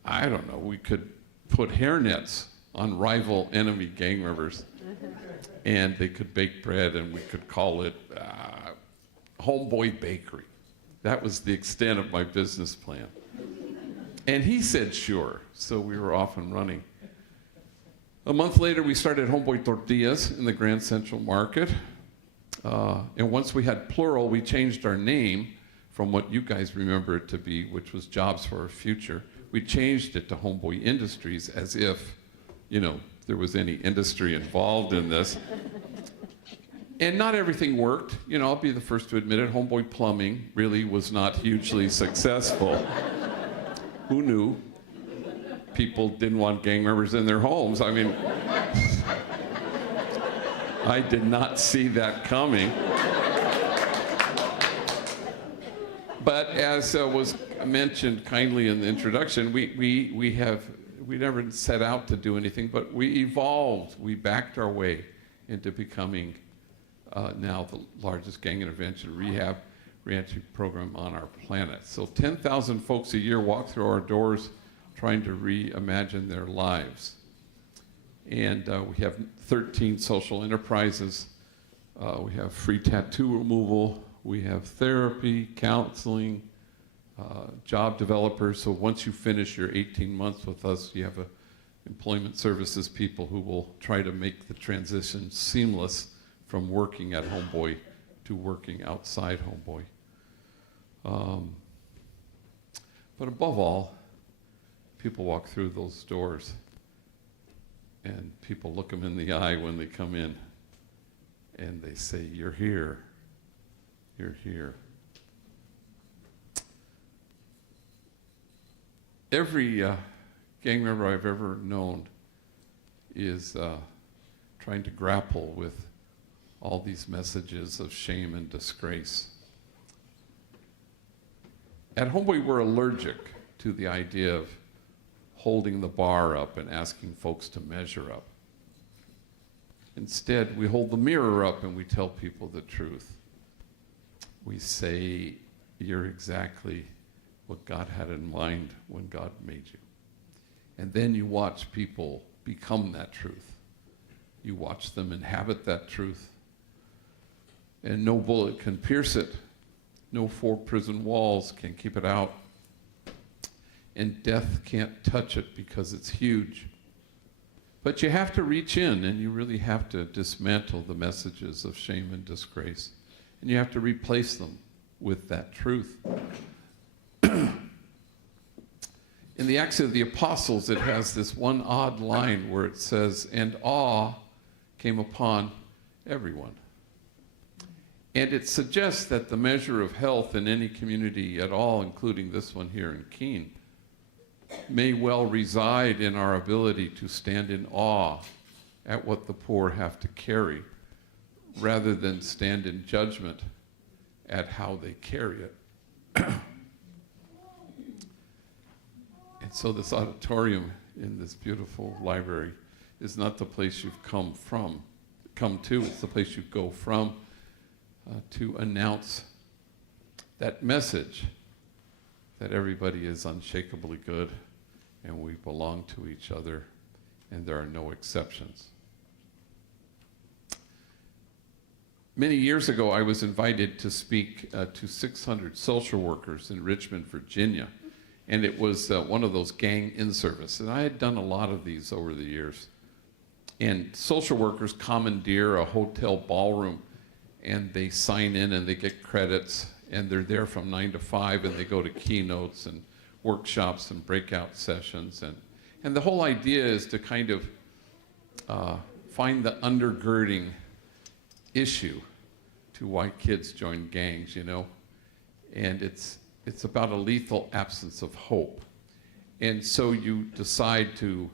I don't know, we could put hairnets on rival enemy gang members, and they could bake bread, and we could call it Homeboy Bakery. That was the extent of my business plan. And he said sure, so we were off and running. A month later, we started Homeboy Tortillas in the Grand Central Market. And once we had plural, we changed our name from what you guys remember it to be, which was Jobs for Our Future. We changed it to Homeboy Industries as if, there was any industry involved in this. And not everything worked. I'll be the first to admit it. Homeboy Plumbing really was not hugely successful. Who knew? people didn't want gang members in their homes. I mean, I did not see that coming. But as was mentioned kindly in the introduction, we never set out to do anything, but we evolved. We backed our way into becoming now the largest gang intervention rehab reentry program on our planet. So 10,000 folks a year walk through our doors trying to reimagine their lives. And we have 13 social enterprises. We have free tattoo removal. We have therapy, counseling, job developers. So once you finish your 18 months with us, you have employment services people who will try to make the transition seamless from working at Homeboy to working outside Homeboy. But above all, people walk through those doors and people look them in the eye when they come in and they say, "You're here. You're here." Every gang member I've ever known is trying to grapple with all these messages of shame and disgrace. At Homeboy, we're allergic to the idea of holding the bar up and asking folks to measure up. Instead, we hold the mirror up and we tell people the truth. We say, "You're exactly what God had in mind when God made you." And then you watch people become that truth. You watch them inhabit that truth. And no bullet can pierce it. No 4 prison walls can keep it out. And death can't touch it because it's huge. But you have to reach in and you really have to dismantle the messages of shame and disgrace. And you have to replace them with that truth. In the Acts of the Apostles, it has this one odd line where it says, "And awe came upon everyone." And it suggests that the measure of health in any community at all, including this one here in Keene, may well reside in our ability to stand in awe at what the poor have to carry, rather than stand in judgment at how they carry it. And so this auditorium in this beautiful library is not the place you've come to, it's the place you go from to announce that message that everybody is unshakably good and we belong to each other and there are no exceptions. Many years ago, I was invited to speak to 600 social workers in Richmond, Virginia, and it was one of those gang in-service. And I had done a lot of these over the years. And social workers commandeer a hotel ballroom and they sign in and they get credits and they're there from 9 to 5 and they go to keynotes and workshops and breakout sessions. And the whole idea is to kind of find the undergirding issue to why kids join gangs, you know? And it's about a lethal absence of hope. And so you decide to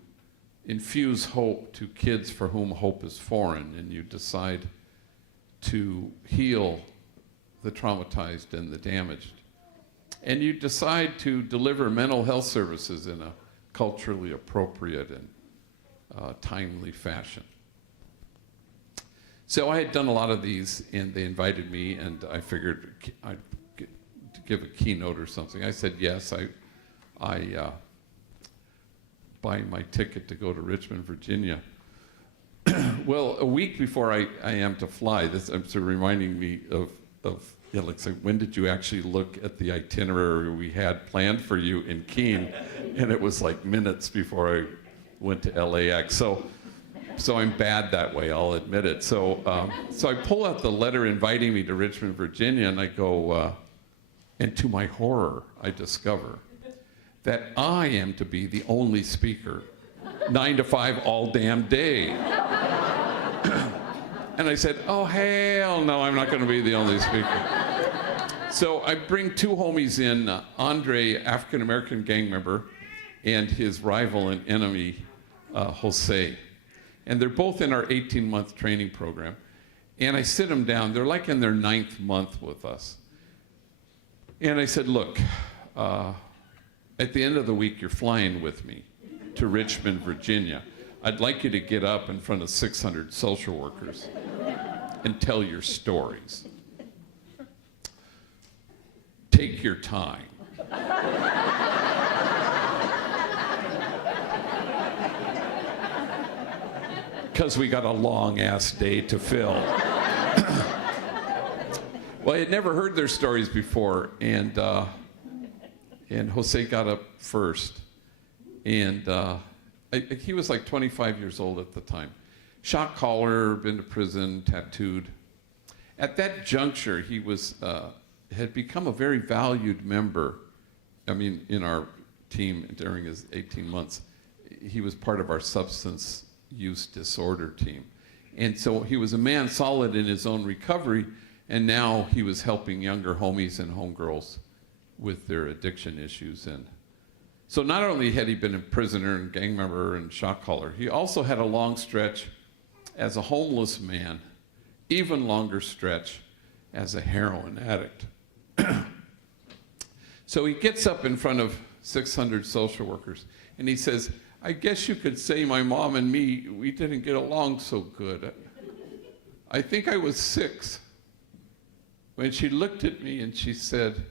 infuse hope to kids for whom hope is foreign, and you decide to heal the traumatized and the damaged. And you decide to deliver mental health services in a culturally appropriate and timely fashion. So I had done a lot of these, and they invited me, and I figured I'd give a keynote or something. I said yes. I buy my ticket to go to Richmond, Virginia. Well, a week before I am to fly, this I'm sort of reminding me of like, so when did you actually look at the itinerary we had planned for you in Keene? And it was like minutes before I went to LAX. So I'm bad that way, I'll admit it. So I pull out the letter inviting me to Richmond, Virginia, and I go, and to my horror, I discover that I am to be the only speaker, 9 to 5 all damn day. And I said, oh, hell no, I'm not going to be the only speaker. So I bring 2 homies in, Andre, African-American gang member, and his rival and enemy, Jose. And they're both in our 18-month training program. And I sit them down. They're like in their 9th month with us. And I said, look, at the end of the week, you're flying with me to Richmond, Virginia. I'd like you to get up in front of 600 social workers and tell your stories. Take your time. Because we got a long-ass day to fill. Well, I had never heard their stories before, and Jose got up first. And he was like 25 years old at the time. Shot caller, been to prison, tattooed. At that juncture, he was had become a very valued member. I mean, in our team during his 18 months, he was part of our substance use disorder team. And so he was a man solid in his own recovery, and now he was helping younger homies and homegirls with their addiction issues. And so not only had he been a prisoner and gang member and shot caller, he also had a long stretch as a homeless man, even longer stretch as a heroin addict. So he gets up in front of 600 social workers and he says, I guess you could say my mom and me, we didn't get along so good. I think I was 6 when she looked at me and she said,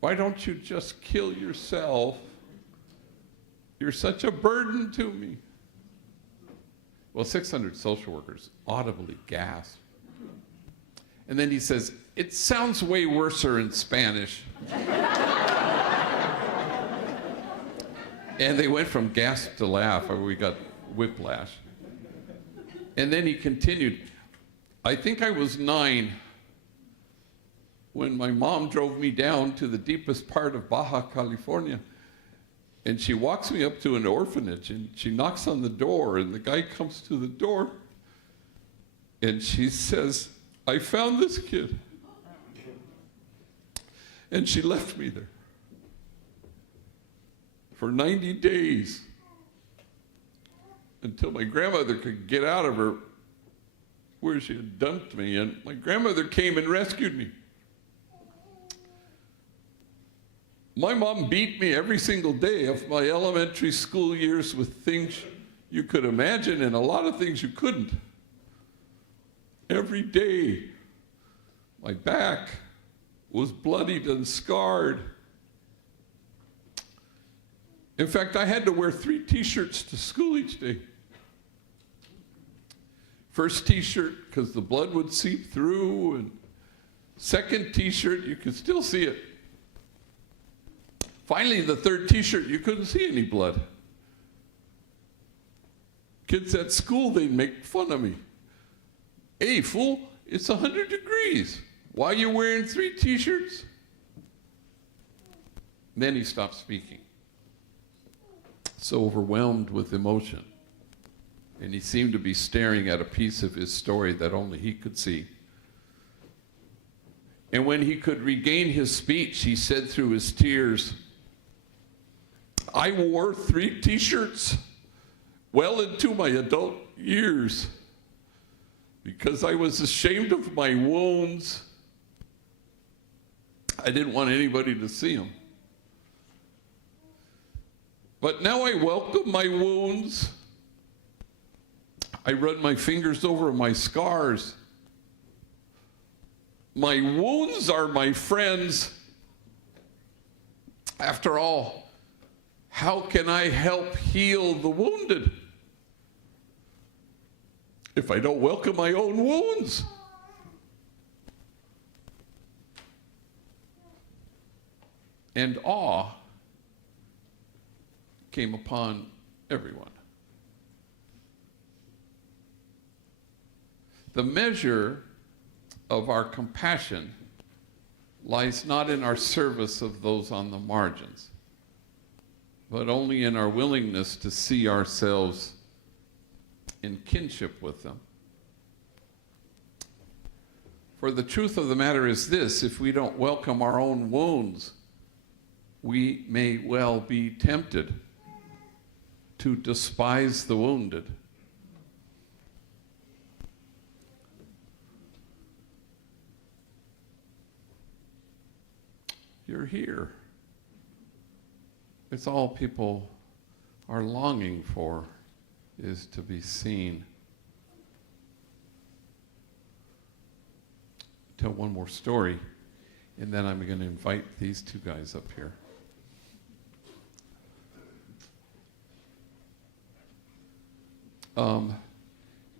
why don't you just kill yourself? You're such a burden to me. Well, 600 social workers audibly gasped. And then he says, it sounds way worser in Spanish. And they went from gasp to laugh, or we got whiplash. And then he continued, I think I was 9 when my mom drove me down to the deepest part of Baja California. And she walks me up to an orphanage and she knocks on the door and the guy comes to the door and she says, I found this kid. And she left me there for 90 days until my grandmother could get out of her where she had dumped me. And my grandmother came and rescued me. My mom beat me every single day of my elementary school years with things you could imagine and a lot of things you couldn't. Every day, my back was bloodied and scarred. In fact, I had to wear 3 t-shirts to school each day. First t-shirt, because the blood would seep through, and second t-shirt, you could still see it. Finally, the 3rd t-shirt, you couldn't see any blood. Kids at school, they'd make fun of me. Hey, fool, it's 100 degrees. Why are you wearing 3 t-shirts? Then he stopped speaking. So overwhelmed with emotion. And he seemed to be staring at a piece of his story that only he could see. And when he could regain his speech, he said through his tears, I wore 3 t-shirts well into my adult years because I was ashamed of my wounds. I didn't want anybody to see them. But now I welcome my wounds. I run my fingers over my scars. My wounds are my friends. After all, how can I help heal the wounded if I don't welcome my own wounds? And awe came upon everyone. The measure of our compassion lies not in our service of those on the margins, but only in our willingness to see ourselves in kinship with them. For the truth of the matter is this: if we don't welcome our own wounds, we may well be tempted to despise the wounded. You're here. It's all people are longing for, is to be seen. Tell one more story, and then I'm going to invite these two guys up here.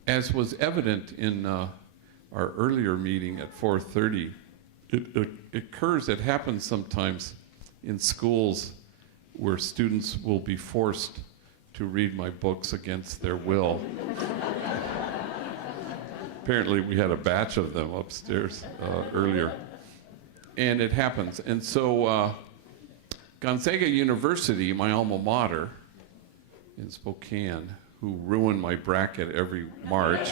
As was evident in our earlier meeting at 4:30, it happens sometimes in schools where students will be forced to read my books against their will. Apparently we had a batch of them upstairs earlier. And it happens. And so Gonzaga University, my alma mater in Spokane, who ruined my bracket every March,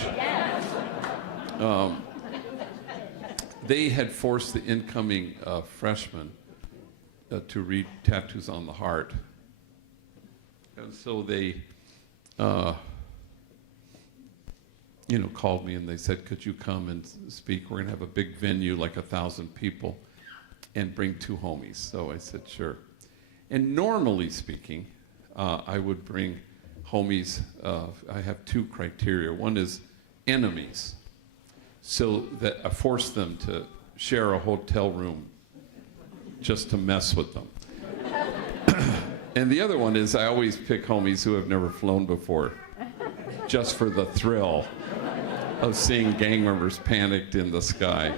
they had forced the incoming freshmen to read Tattoos on the Heart. And so they called me and they said, could you come and speak? We're going to have a big venue, like 1,000 people, and bring 2 homies. So I said, sure. And normally speaking, I would bring homies. I have 2 criteria. One is enemies, so that I force them to share a hotel room just to mess with them. And the other one is I always pick homies who have never flown before, just for the thrill of seeing gang members panicked in the sky.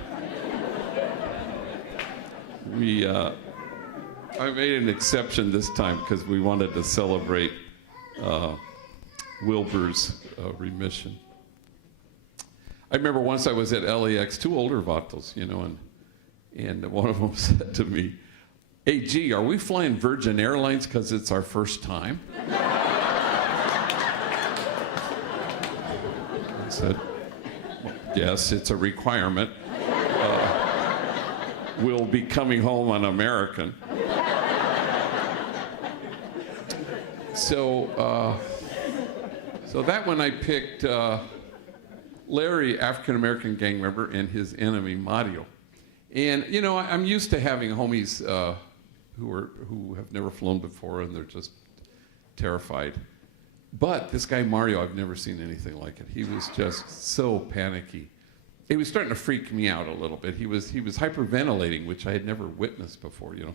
I made an exception this time because we wanted to celebrate Wilbur's remission. I remember once I was at LAX, 2 older vatos, and one of them said to me, hey, gee, are we flying Virgin Airlines because it's our first time? I said, yes, it's a requirement. We'll be coming home on American. So that one I picked Larry, African-American gang member, and his enemy, Mario. And, I'm used to having homies who have never flown before, and they're just terrified. But this guy, Mario, I've never seen anything like it. He was just so panicky. He was starting to freak me out a little bit. He was hyperventilating, which I had never witnessed before, like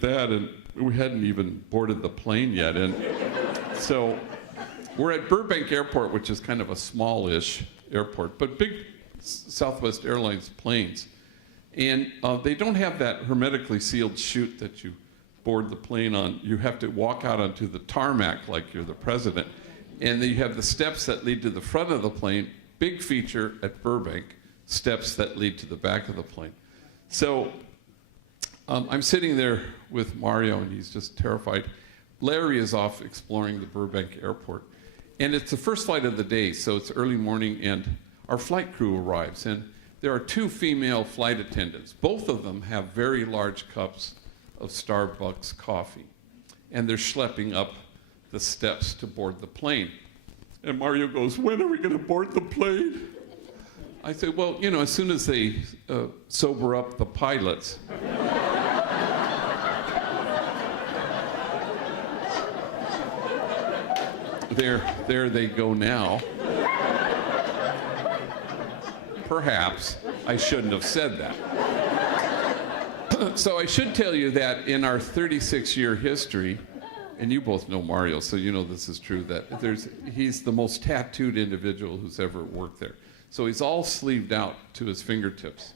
that, and we hadn't even boarded the plane yet. And so we're at Burbank Airport, which is kind of a smallish airport, but big Southwest Airlines planes. And they don't have that hermetically sealed chute that you board the plane on. You have to walk out onto the tarmac like you're the president. And then you have the steps that lead to the front of the plane. Big feature at Burbank, steps that lead to the back of the plane. So I'm sitting there with Mario, and he's just terrified. Larry is off exploring the Burbank airport. And it's the first flight of the day, so it's early morning, and our flight crew arrives. And there are 2 female flight attendants. Both of them have very large cups of Starbucks coffee. And they're schlepping up the steps to board the plane. And Mario goes, when are we going to board the plane? I said, well, as soon as they sober up the pilots. There they go now. Perhaps I shouldn't have said that. So I should tell you that in our 36-year history, and you both know Mario, so you know this is true, that he's the most tattooed individual who's ever worked there. So he's all sleeved out to his fingertips,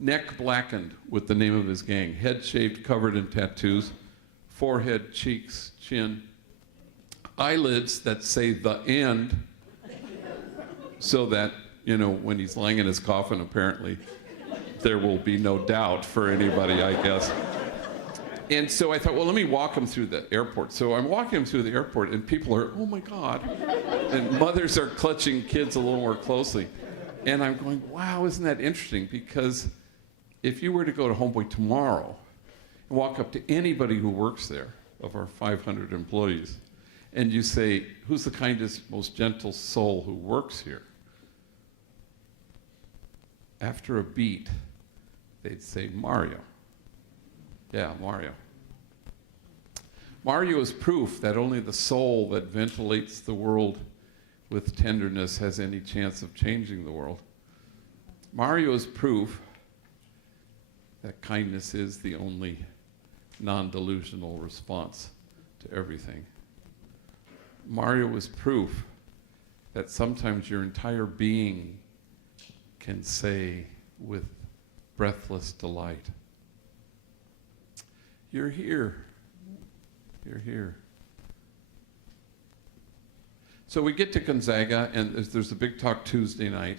neck blackened with the name of his gang, head shaved, covered in tattoos, forehead, cheeks, chin, eyelids that say the end, so that, when he's lying in his coffin, apparently, there will be no doubt for anybody, I guess. And so I thought, well, let me walk him through the airport. So I'm walking him through the airport, and people are, oh my God. And mothers are clutching kids a little more closely. And I'm going, wow, isn't that interesting? Because if you were to go to Homeboy tomorrow, walk up to anybody who works there, of our 500 employees, and you say, who's the kindest, most gentle soul who works here? After a beat, they'd say Mario. Yeah, Mario. Mario is proof that only the soul that ventilates the world with tenderness has any chance of changing the world. Mario is proof that kindness is the only non-delusional response to everything. Mario is proof that sometimes your entire being can say with breathless delight, you're here, you're here. So we get to Gonzaga, and there's a big talk Tuesday night.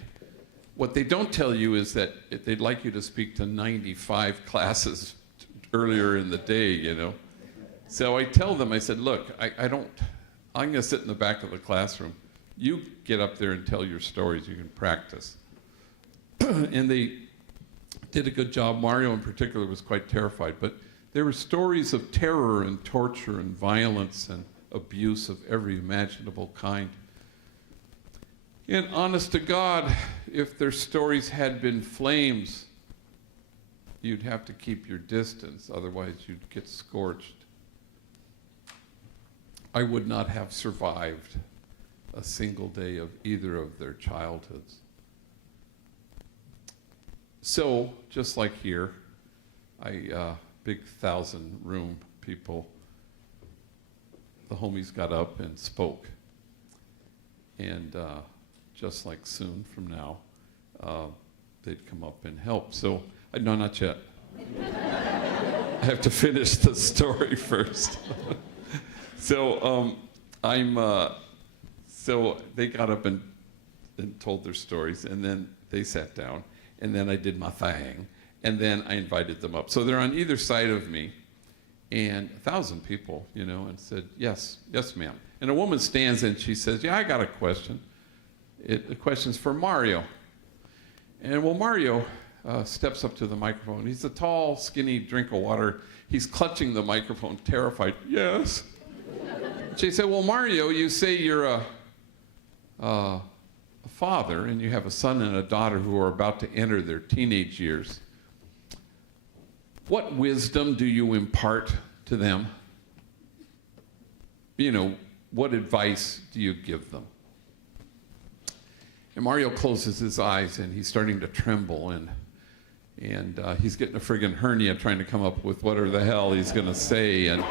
What they don't tell you is that they'd like you to speak to 95 classes earlier in the day, you know. So I tell them, I said, look, I'm going to sit in the back of the classroom. You get up there and tell your stories. You can practice. And they did a good job. Mario in particular was quite terrified. But there were stories of terror and torture and violence and abuse of every imaginable kind. And honest to God, if their stories had been flames, you'd have to keep your distance, otherwise you'd get scorched. I would not have survived a single day of either of their childhoods. So, just like here, big 1,000-room people, the homies got up and spoke. And just like soon from now, they'd come up and help. So, no, not yet. I have to finish the story first. So, so they got up and told their stories, and then they sat down, and then I did my thing, and then I invited them up. So they're on either side of me, and 1,000 people, you know, and said, yes, yes, ma'am. And a woman stands and she says, yeah, I got a question. The question's for Mario. And well, Mario steps up to the microphone. He's a tall, skinny drink of water. He's clutching the microphone, terrified. Yes. She said, well, Mario, you say you're a father and you have a son and a daughter who are about to enter their teenage years. What wisdom do you impart to them? You know, what advice do you give them? And Mario closes his eyes and he's starting to tremble, and he's getting a friggin' hernia trying to come up with whatever the hell he's going to say. And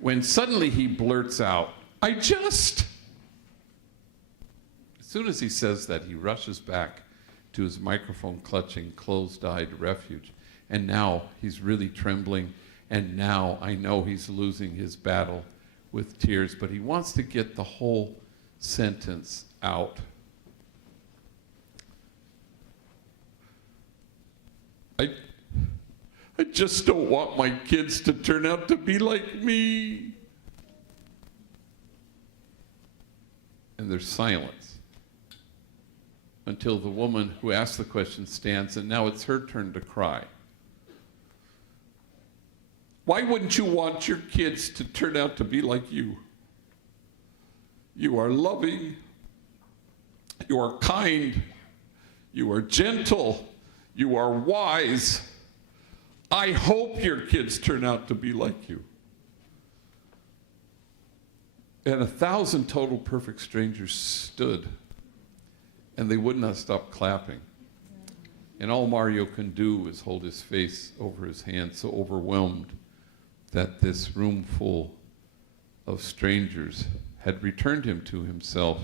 when suddenly he blurts out, as soon as he says that, he rushes back to his microphone-clutching, closed-eyed refuge. And now he's really trembling, and now I know he's losing his battle with tears, but he wants to get the whole sentence out. I just don't want my kids to turn out to be like me. And there's silence until the woman who asked the question stands, and now it's her turn to cry. Why wouldn't you want your kids to turn out to be like you? You are loving, you are kind, you are gentle, you are wise. I hope your kids turn out to be like you. And 1,000 total perfect strangers stood, and they would not stop clapping. And all Mario can do is hold his face over his hands, so overwhelmed that this room full of strangers had returned him to himself,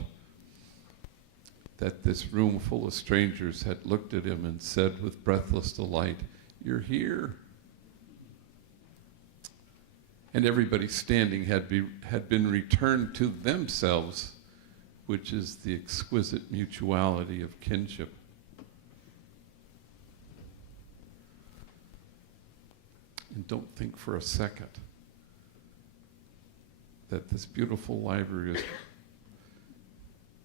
that this room full of strangers had looked at him and said with breathless delight, you're here. And everybody standing had been returned to themselves, which is the exquisite mutuality of kinship. And don't think for a second that this beautiful library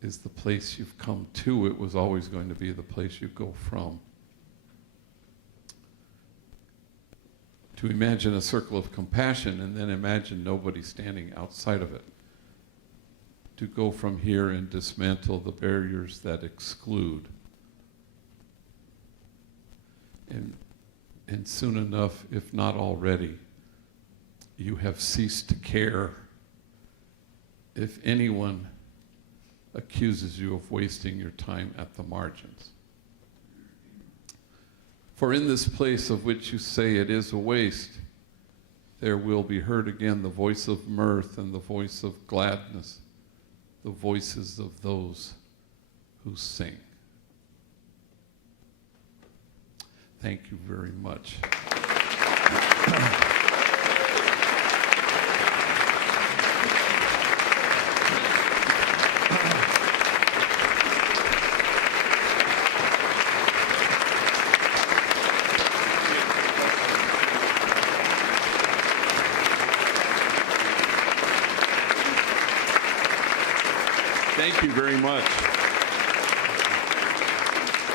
is the place you've come to. It was always going to be the place you go from. to imagine a circle of compassion and then imagine nobody standing outside of it. To go from here and dismantle the barriers that exclude. And soon enough, if not already, you have ceased to care if anyone accuses you of wasting your time at the margins. For in this place of which you say it is a waste, there will be heard again the voice of mirth and the voice of gladness, the voices of those who sing. Thank you very much. Thank you very much.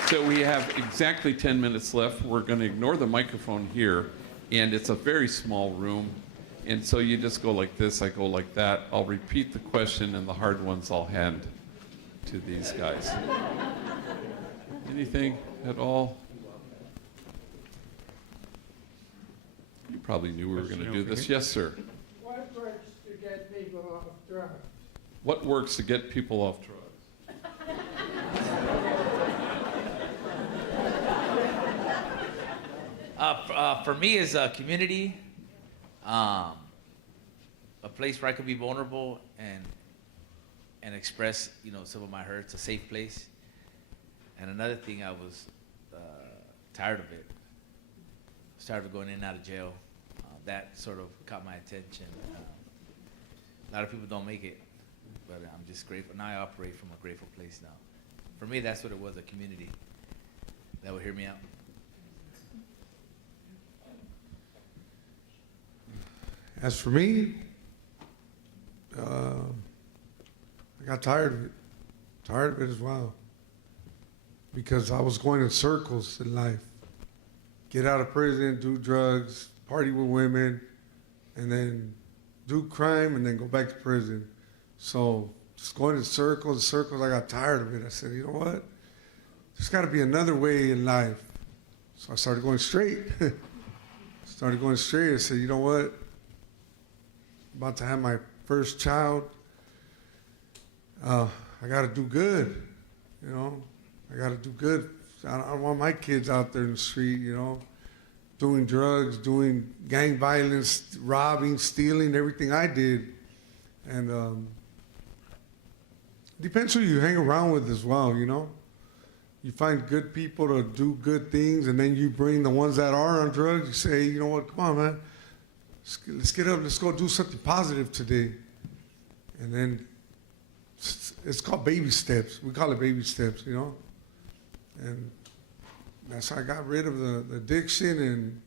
So we have exactly 10 minutes left. We're going to ignore the microphone here, and it's a very small room. And so you just go like this, I go like that. I'll repeat the question, and the hard ones I'll hand to these guys. Anything at all? You probably knew we were going to do this. Yes, sir. What works to get people off drugs? What works to get people off drugs? For me, is a community, a place where I could be vulnerable and express, some of my hurts, a safe place. And another thing, I was tired of it. I was tired of going in and out of jail. That sort of caught my attention. A lot of people don't make it, but I'm just grateful. Now I operate from a grateful place now. For me, that's what it was, a community that would hear me out. As for me, I got tired of it as well, because I was going in circles in life. Get out of prison, do drugs, party with women, and then do crime, and then go back to prison. So just going in circles, I got tired of it. I said, you know what? There's got to be another way in life. So I started going straight. I said, you know what? About to have my first child. I got to do good, I got to do good. I don't want my kids out there in the street, doing drugs, doing gang violence, robbing, stealing, everything I did. And depends who you hang around with as well, You find good people to do good things, and then you bring the ones that are on drugs. You say, you know what, come on, man. Let's get up, let's go do something positive today. And then it's called baby steps. We call it baby steps, And that's how I got rid of the addiction. And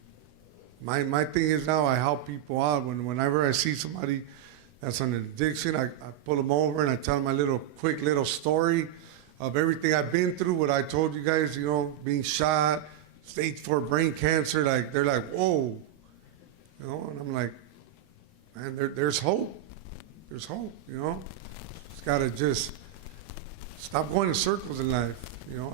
my thing is now I help people out. Whenever I see somebody that's on an addiction, I pull them over and I tell them my quick little story of everything I've been through, what I told you guys, being shot, stage 4 brain cancer. They're like, whoa. And I'm like, man, there's hope. There's hope, It's got to just stop going in circles in life.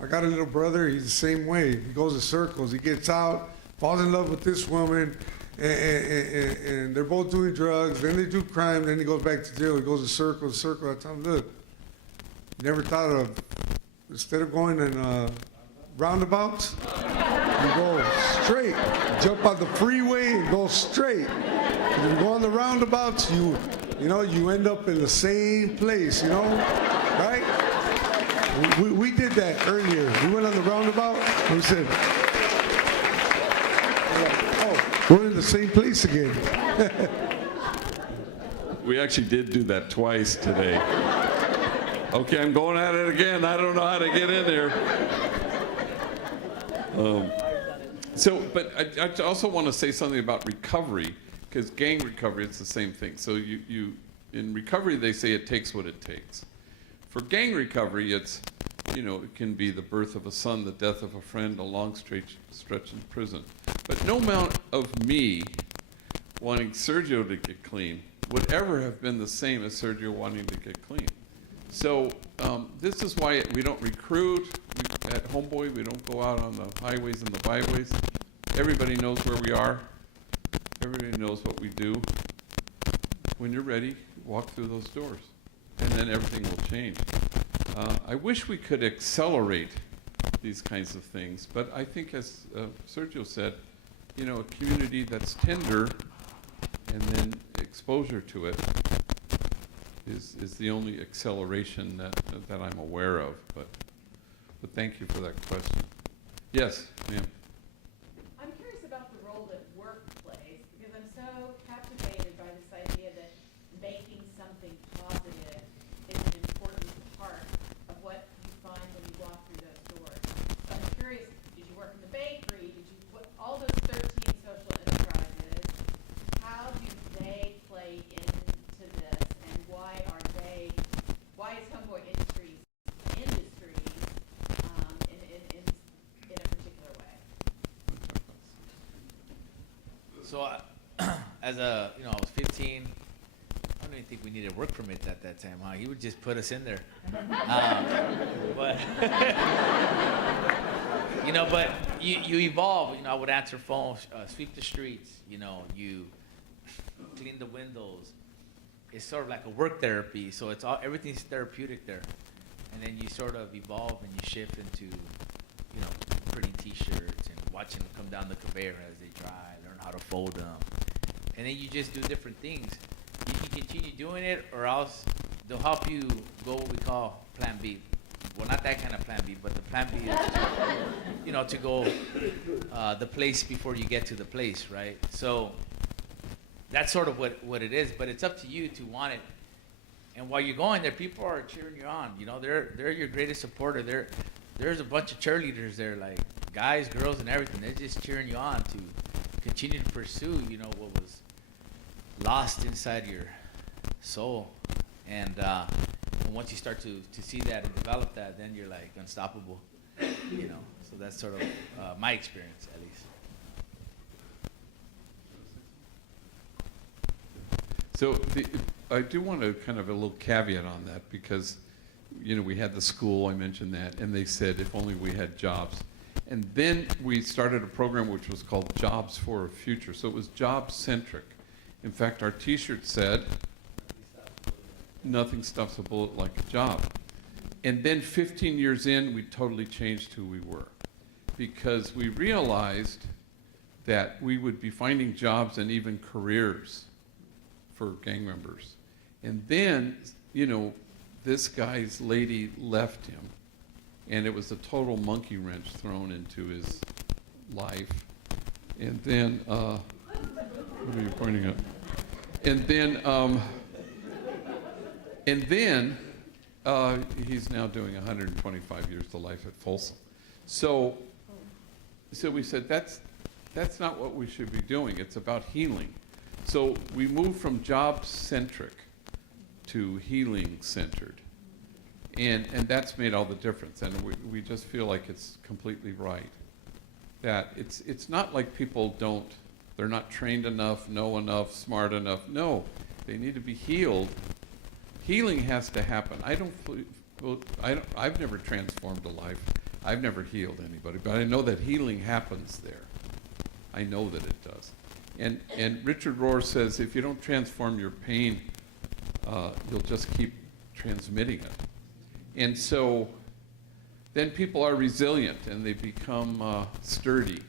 I got a little brother, he's the same way. He goes in circles. He gets out, falls in love with this woman, and they're both doing drugs. Then they do crime, then he goes back to jail. He goes in circles. I tell him, look, never thought of, instead of going in roundabouts, you go straight. Jump on the freeway and go straight. If you go on the roundabouts, you end up in the same place, right? We did that earlier. We went on the roundabout and we said, oh, we're in the same place again. We actually did do that twice today. Okay, I'm going at it again. I don't know how to get in there. But I also want to say something about recovery, because gang recovery, it's the same thing. So in recovery, they say it takes what it takes. For gang recovery, it can be the birth of a son, the death of a friend, a long stretch in prison. But no amount of me wanting Sergio to get clean would ever have been the same as Sergio wanting to get clean. So this is why we don't recruit. At Homeboy, we don't go out on the highways and the byways. Everybody knows where we are. Everybody knows what we do. When you're ready, walk through those doors, and then everything will change. I wish we could accelerate these kinds of things, but I think, as Sergio said, you know, a community that's tender and then exposure to it is the only acceleration that I'm aware of. But thank you for that question. Yes, ma'am. I'm curious about the role that work plays, because I'm so captivated by this idea that making something positive is an important part of what you find when you walk through those doors. So I'm curious, did you work in the bakery? Did you, all those 13 social enterprises, how do they play into this, and why is Homeboy Industries in a particular way? So, as a, I was 15. I don't even think we needed a work permit at that time, huh? He would just put us in there. But, but you evolve. I would answer phones, sweep the streets, you clean the windows. It's sort of like a work therapy, so everything's therapeutic there. And then you sort of evolve and you shift into, pretty t-shirts and watching them come down the conveyor as they dry, learn how to fold them. And then you just do different things. You can continue doing it, or else they'll help you go what we call Plan B. Well, not that kind of Plan B, but the Plan B is, to go the place before you get to the place, right? So that's sort of what it is, but it's up to you to want it. And while you're going there, people are cheering you on. They're your greatest supporter. There's a bunch of cheerleaders there, like guys, girls, and everything. They're just cheering you on to continue to pursue, what was lost inside your soul. And once you start to see that and develop that, then you're like unstoppable, So that's sort of my experience, at least. So I do want to kind of a little caveat on that, because, we had the school, I mentioned that, and they said if only we had jobs. And then we started a program which was called Jobs for a Future. So it was job-centric. In fact, our t-shirt said, nothing stuffs a bullet like a job. And then 15 years in, we totally changed who we were, because we realized that we would be finding jobs and even careers for gang members. And then, this guy's lady left him, and it was a total monkey wrench thrown into his life. And then, what are you pointing at? And then he's now doing 125 years to life at Folsom. So we said, that's not what we should be doing. It's about healing. So we moved from job-centric to healing-centered. And that's made all the difference. And we just feel like it's completely right. That it's not like people they're not trained enough, know enough, smart enough. No, they need to be healed. Healing has to happen. I've never transformed a life. I've never healed anybody, but I know that healing happens there. I know that it does. And Richard Rohr says, if you don't transform your pain, you'll just keep transmitting it. And so then people are resilient and they become sturdy.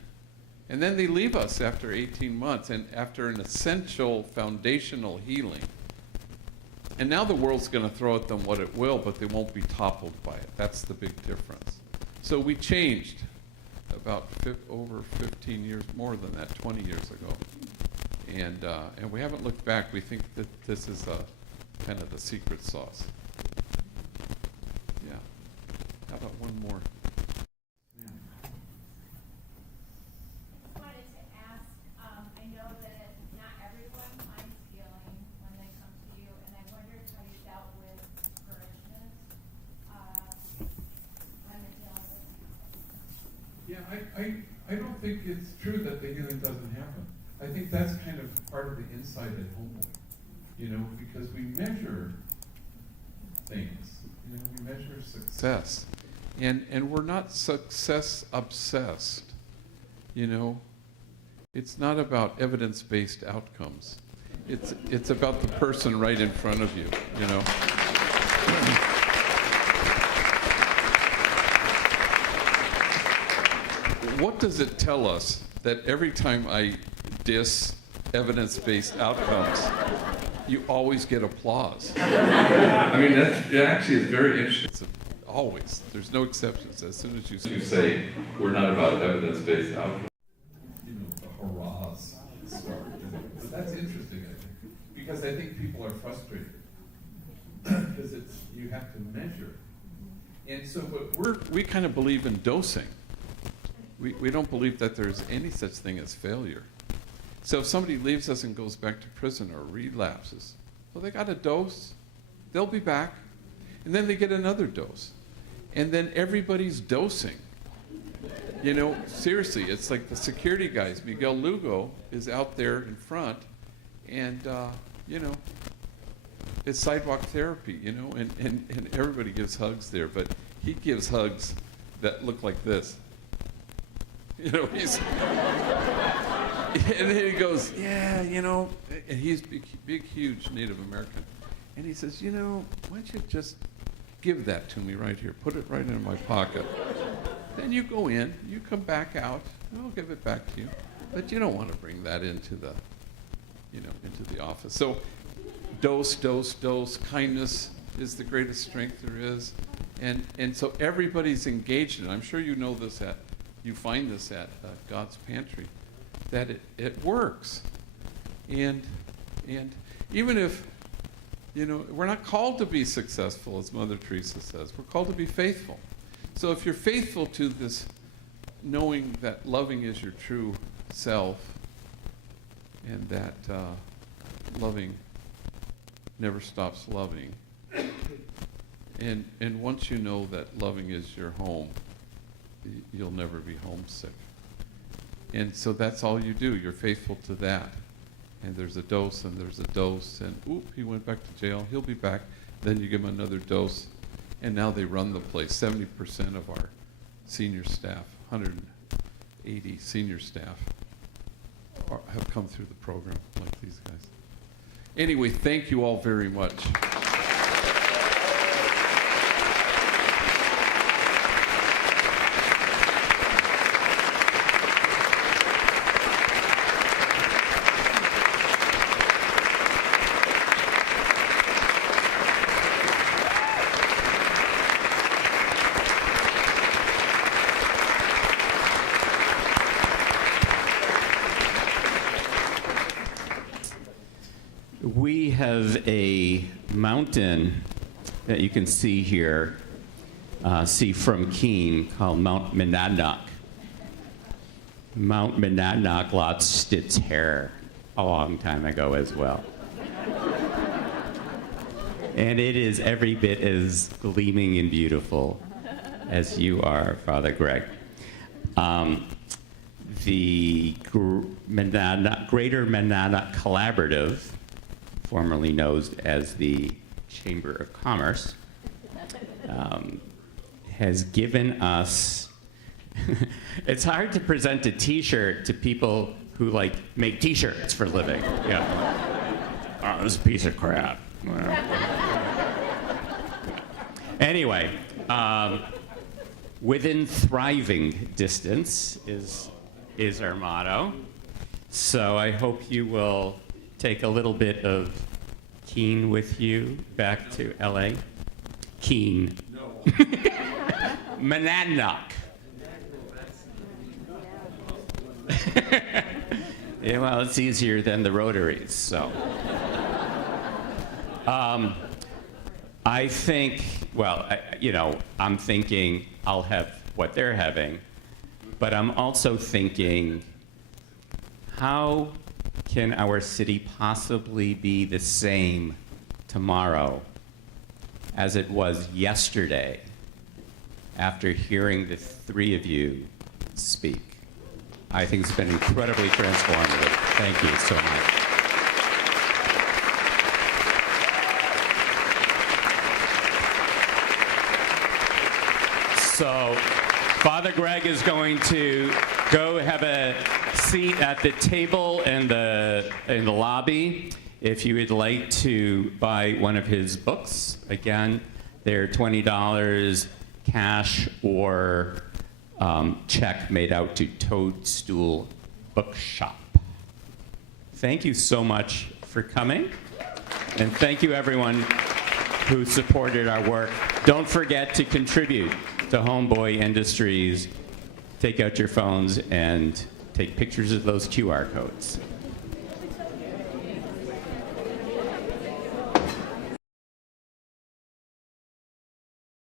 And then they leave us after 18 months and after an essential foundational healing. And now the world's going to throw at them what it will, but they won't be toppled by it. That's the big difference. So we changed about over 15 years, more than that, 20 years ago. And we haven't looked back. We think that this is kind of the secret sauce. Yeah. How about one more? I don't think it's true that the healing doesn't happen. I think that's kind of part of the insight at Homeboy, you know, because we measure things, you know, we measure success, and we're not success obsessed, you know. It's not about evidence-based outcomes. It's about the person right in front of you, you know. What does it tell us that every time I diss evidence-based outcomes, you always get applause? I mean, it actually is very interesting. Always. There's no exceptions. As soon as you say, we're not about evidence-based outcomes, you know, the hurrahs start. But that's interesting, I think, because I think people are frustrated because you have to measure. And so, but we kind of believe in dosing. We don't believe that there's any such thing as failure. So if somebody leaves us and goes back to prison or relapses, well, they got a dose, they'll be back, and then they get another dose. And then everybody's dosing. You know, seriously, it's like the security guys. Miguel Lugo is out there in front, and, you know, it's sidewalk therapy, you know, and everybody gives hugs there, but he gives hugs that look like this. You know, he's, and then he goes, yeah, you know, and he's big, huge Native American. And he says, you know, why don't you just give that to me right here, put it right in my pocket. Then you go in, you come back out, and I'll give it back to you. But you don't want to bring that into the, you know, into the office. So dose, kindness is the greatest strength there is. And so everybody's engaged in it. I'm sure you know this you find this at God's Pantry, that it works. And even if, you know, we're not called to be successful, as Mother Teresa says. We're called to be faithful. So if you're faithful to this, knowing that loving is your true self, and that loving never stops loving, and once you know that loving is your home, you'll never be homesick. And so that's all you do. You're faithful to that. And there's a dose, and there's a dose, and oop, he went back to jail. He'll be back. Then you give him another dose, and now they run the place. 70% of our senior staff, 180 senior staff, have come through the program like these guys. Anyway, thank you all very much. We have a mountain that you can see here, see from Keene, called Mount Monadnock. Mount Monadnock lost its hair a long time ago as well. And it is every bit as gleaming and beautiful as you are, Father Greg. The Greater Monadnock Collaborative, formerly known as the Chamber of Commerce, has given us, it's hard to present a t-shirt to people who like make t-shirts for a living. Yeah. Oh, this is a piece of crap. Anyway, within thriving distance is our motto. So I hope you will take a little bit of Keene with you back to LA. Keene. No. Monadnock. Yeah, well, it's easier than the rotaries, so. I think, well, I'm thinking I'll have what they're having, but I'm also thinking, how can our city possibly be the same tomorrow as it was yesterday after hearing the three of you speak? I think it's been incredibly transformative. Thank you so much. So Father Greg is going to go have a seat at the table in the lobby. If you would like to buy one of his books, again, they're $20 cash or check made out to Toadstool Bookshop. Thank you so much for coming, and thank you everyone who supported our work. Don't forget to contribute to Homeboy Industries. Take out your phones and take pictures of those QR codes.